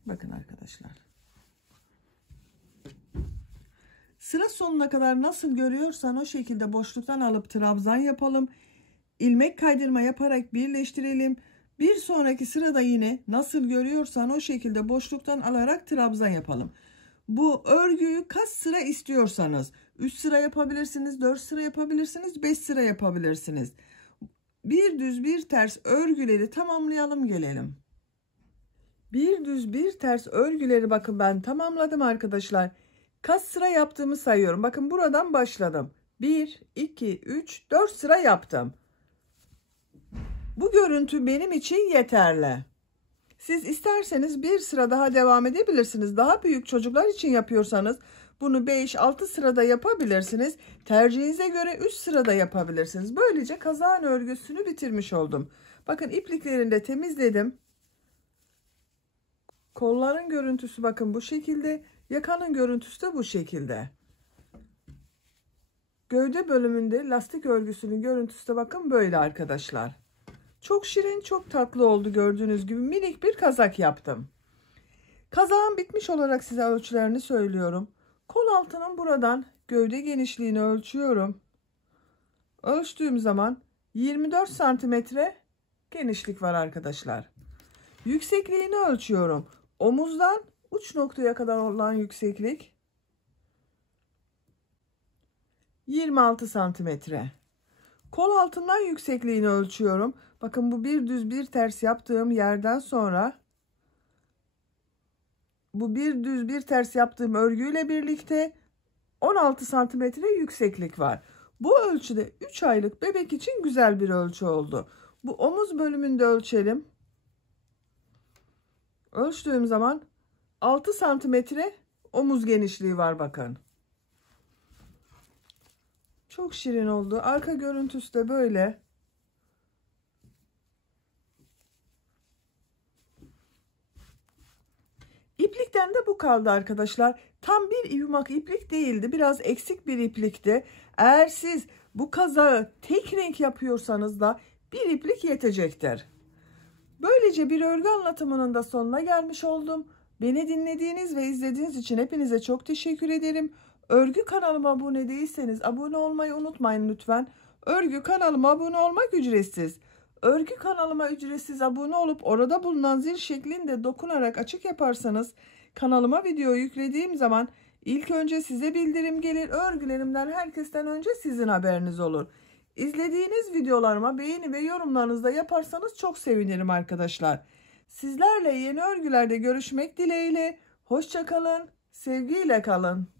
Bakın arkadaşlar. Sıra sonuna kadar nasıl görüyorsan o şekilde boşluktan alıp trabzan yapalım. ilmek kaydırma yaparak birleştirelim. Bir sonraki sırada yine nasıl görüyorsan o şekilde boşluktan alarak trabzan yapalım. Bu örgüyü kaç sıra istiyorsanız 3 sıra yapabilirsiniz, 4 sıra yapabilirsiniz, 5 sıra yapabilirsiniz. Bir düz bir ters örgüleri tamamlayalım gelelim. Bir düz bir ters örgüleri bakın ben tamamladım arkadaşlar. Kaç sıra yaptığımı sayıyorum. Bakın buradan başladım. 1, 2, 3, 4 sıra yaptım. Bu görüntü benim için yeterli. Siz isterseniz bir sıra daha devam edebilirsiniz. Daha büyük çocuklar için yapıyorsanız bunu 5-6 sırada yapabilirsiniz. Tercihinize göre 3 sırada yapabilirsiniz. Böylece kazağın örgüsünü bitirmiş oldum. Bakın ipliklerini de temizledim. Kolların görüntüsü bakın bu şekilde. Yakanın görüntüsü de bu şekilde. Gövde bölümünde lastik örgüsünün görüntüsü de bakın böyle arkadaşlar. Çok şirin, çok tatlı oldu gördüğünüz gibi. Minik bir kazak yaptım. Kazağın bitmiş olarak size ölçülerini söylüyorum. Kol altının buradan gövde genişliğini ölçüyorum. Ölçtüğüm zaman 24 santimetre genişlik var arkadaşlar. Yüksekliğini ölçüyorum. Omuzdan uç noktaya kadar olan yükseklik 26 santimetre. Kol altından yüksekliğini ölçüyorum. Bakın bu bir düz bir ters yaptığım yerden sonra bu bir düz bir ters yaptığım örgüyle birlikte 16 santimetre yükseklik var. Bu ölçüde 3 aylık bebek için güzel bir ölçü oldu. Bu omuz bölümünde ölçelim. Ölçtüğüm zaman 6 santimetre omuz genişliği var bakın. Çok şirin oldu. Arka görüntüsü de böyle. İplikten de bu kaldı arkadaşlar. Tam bir yumak iplik değildi. Biraz eksik bir iplikti. Eğer siz bu kazağı tek renk yapıyorsanız da bir iplik yetecektir. Böylece bir örgü anlatımının da sonuna gelmiş oldum. Beni dinlediğiniz ve izlediğiniz için hepinize çok teşekkür ederim. Örgü kanalıma abone değilseniz abone olmayı unutmayın lütfen. Örgü kanalıma abone olmak ücretsiz. Örgü kanalıma ücretsiz abone olup orada bulunan zil şeklinde dokunarak açık yaparsanız kanalıma video yüklediğim zaman ilk önce size bildirim gelir. Örgülerimden herkesten önce sizin haberiniz olur. İzlediğiniz videolarıma beğeni ve yorumlarınızı da yaparsanız çok sevinirim arkadaşlar. Sizlerle yeni örgülerde görüşmek dileğiyle. Hoşça kalın, sevgiyle kalın.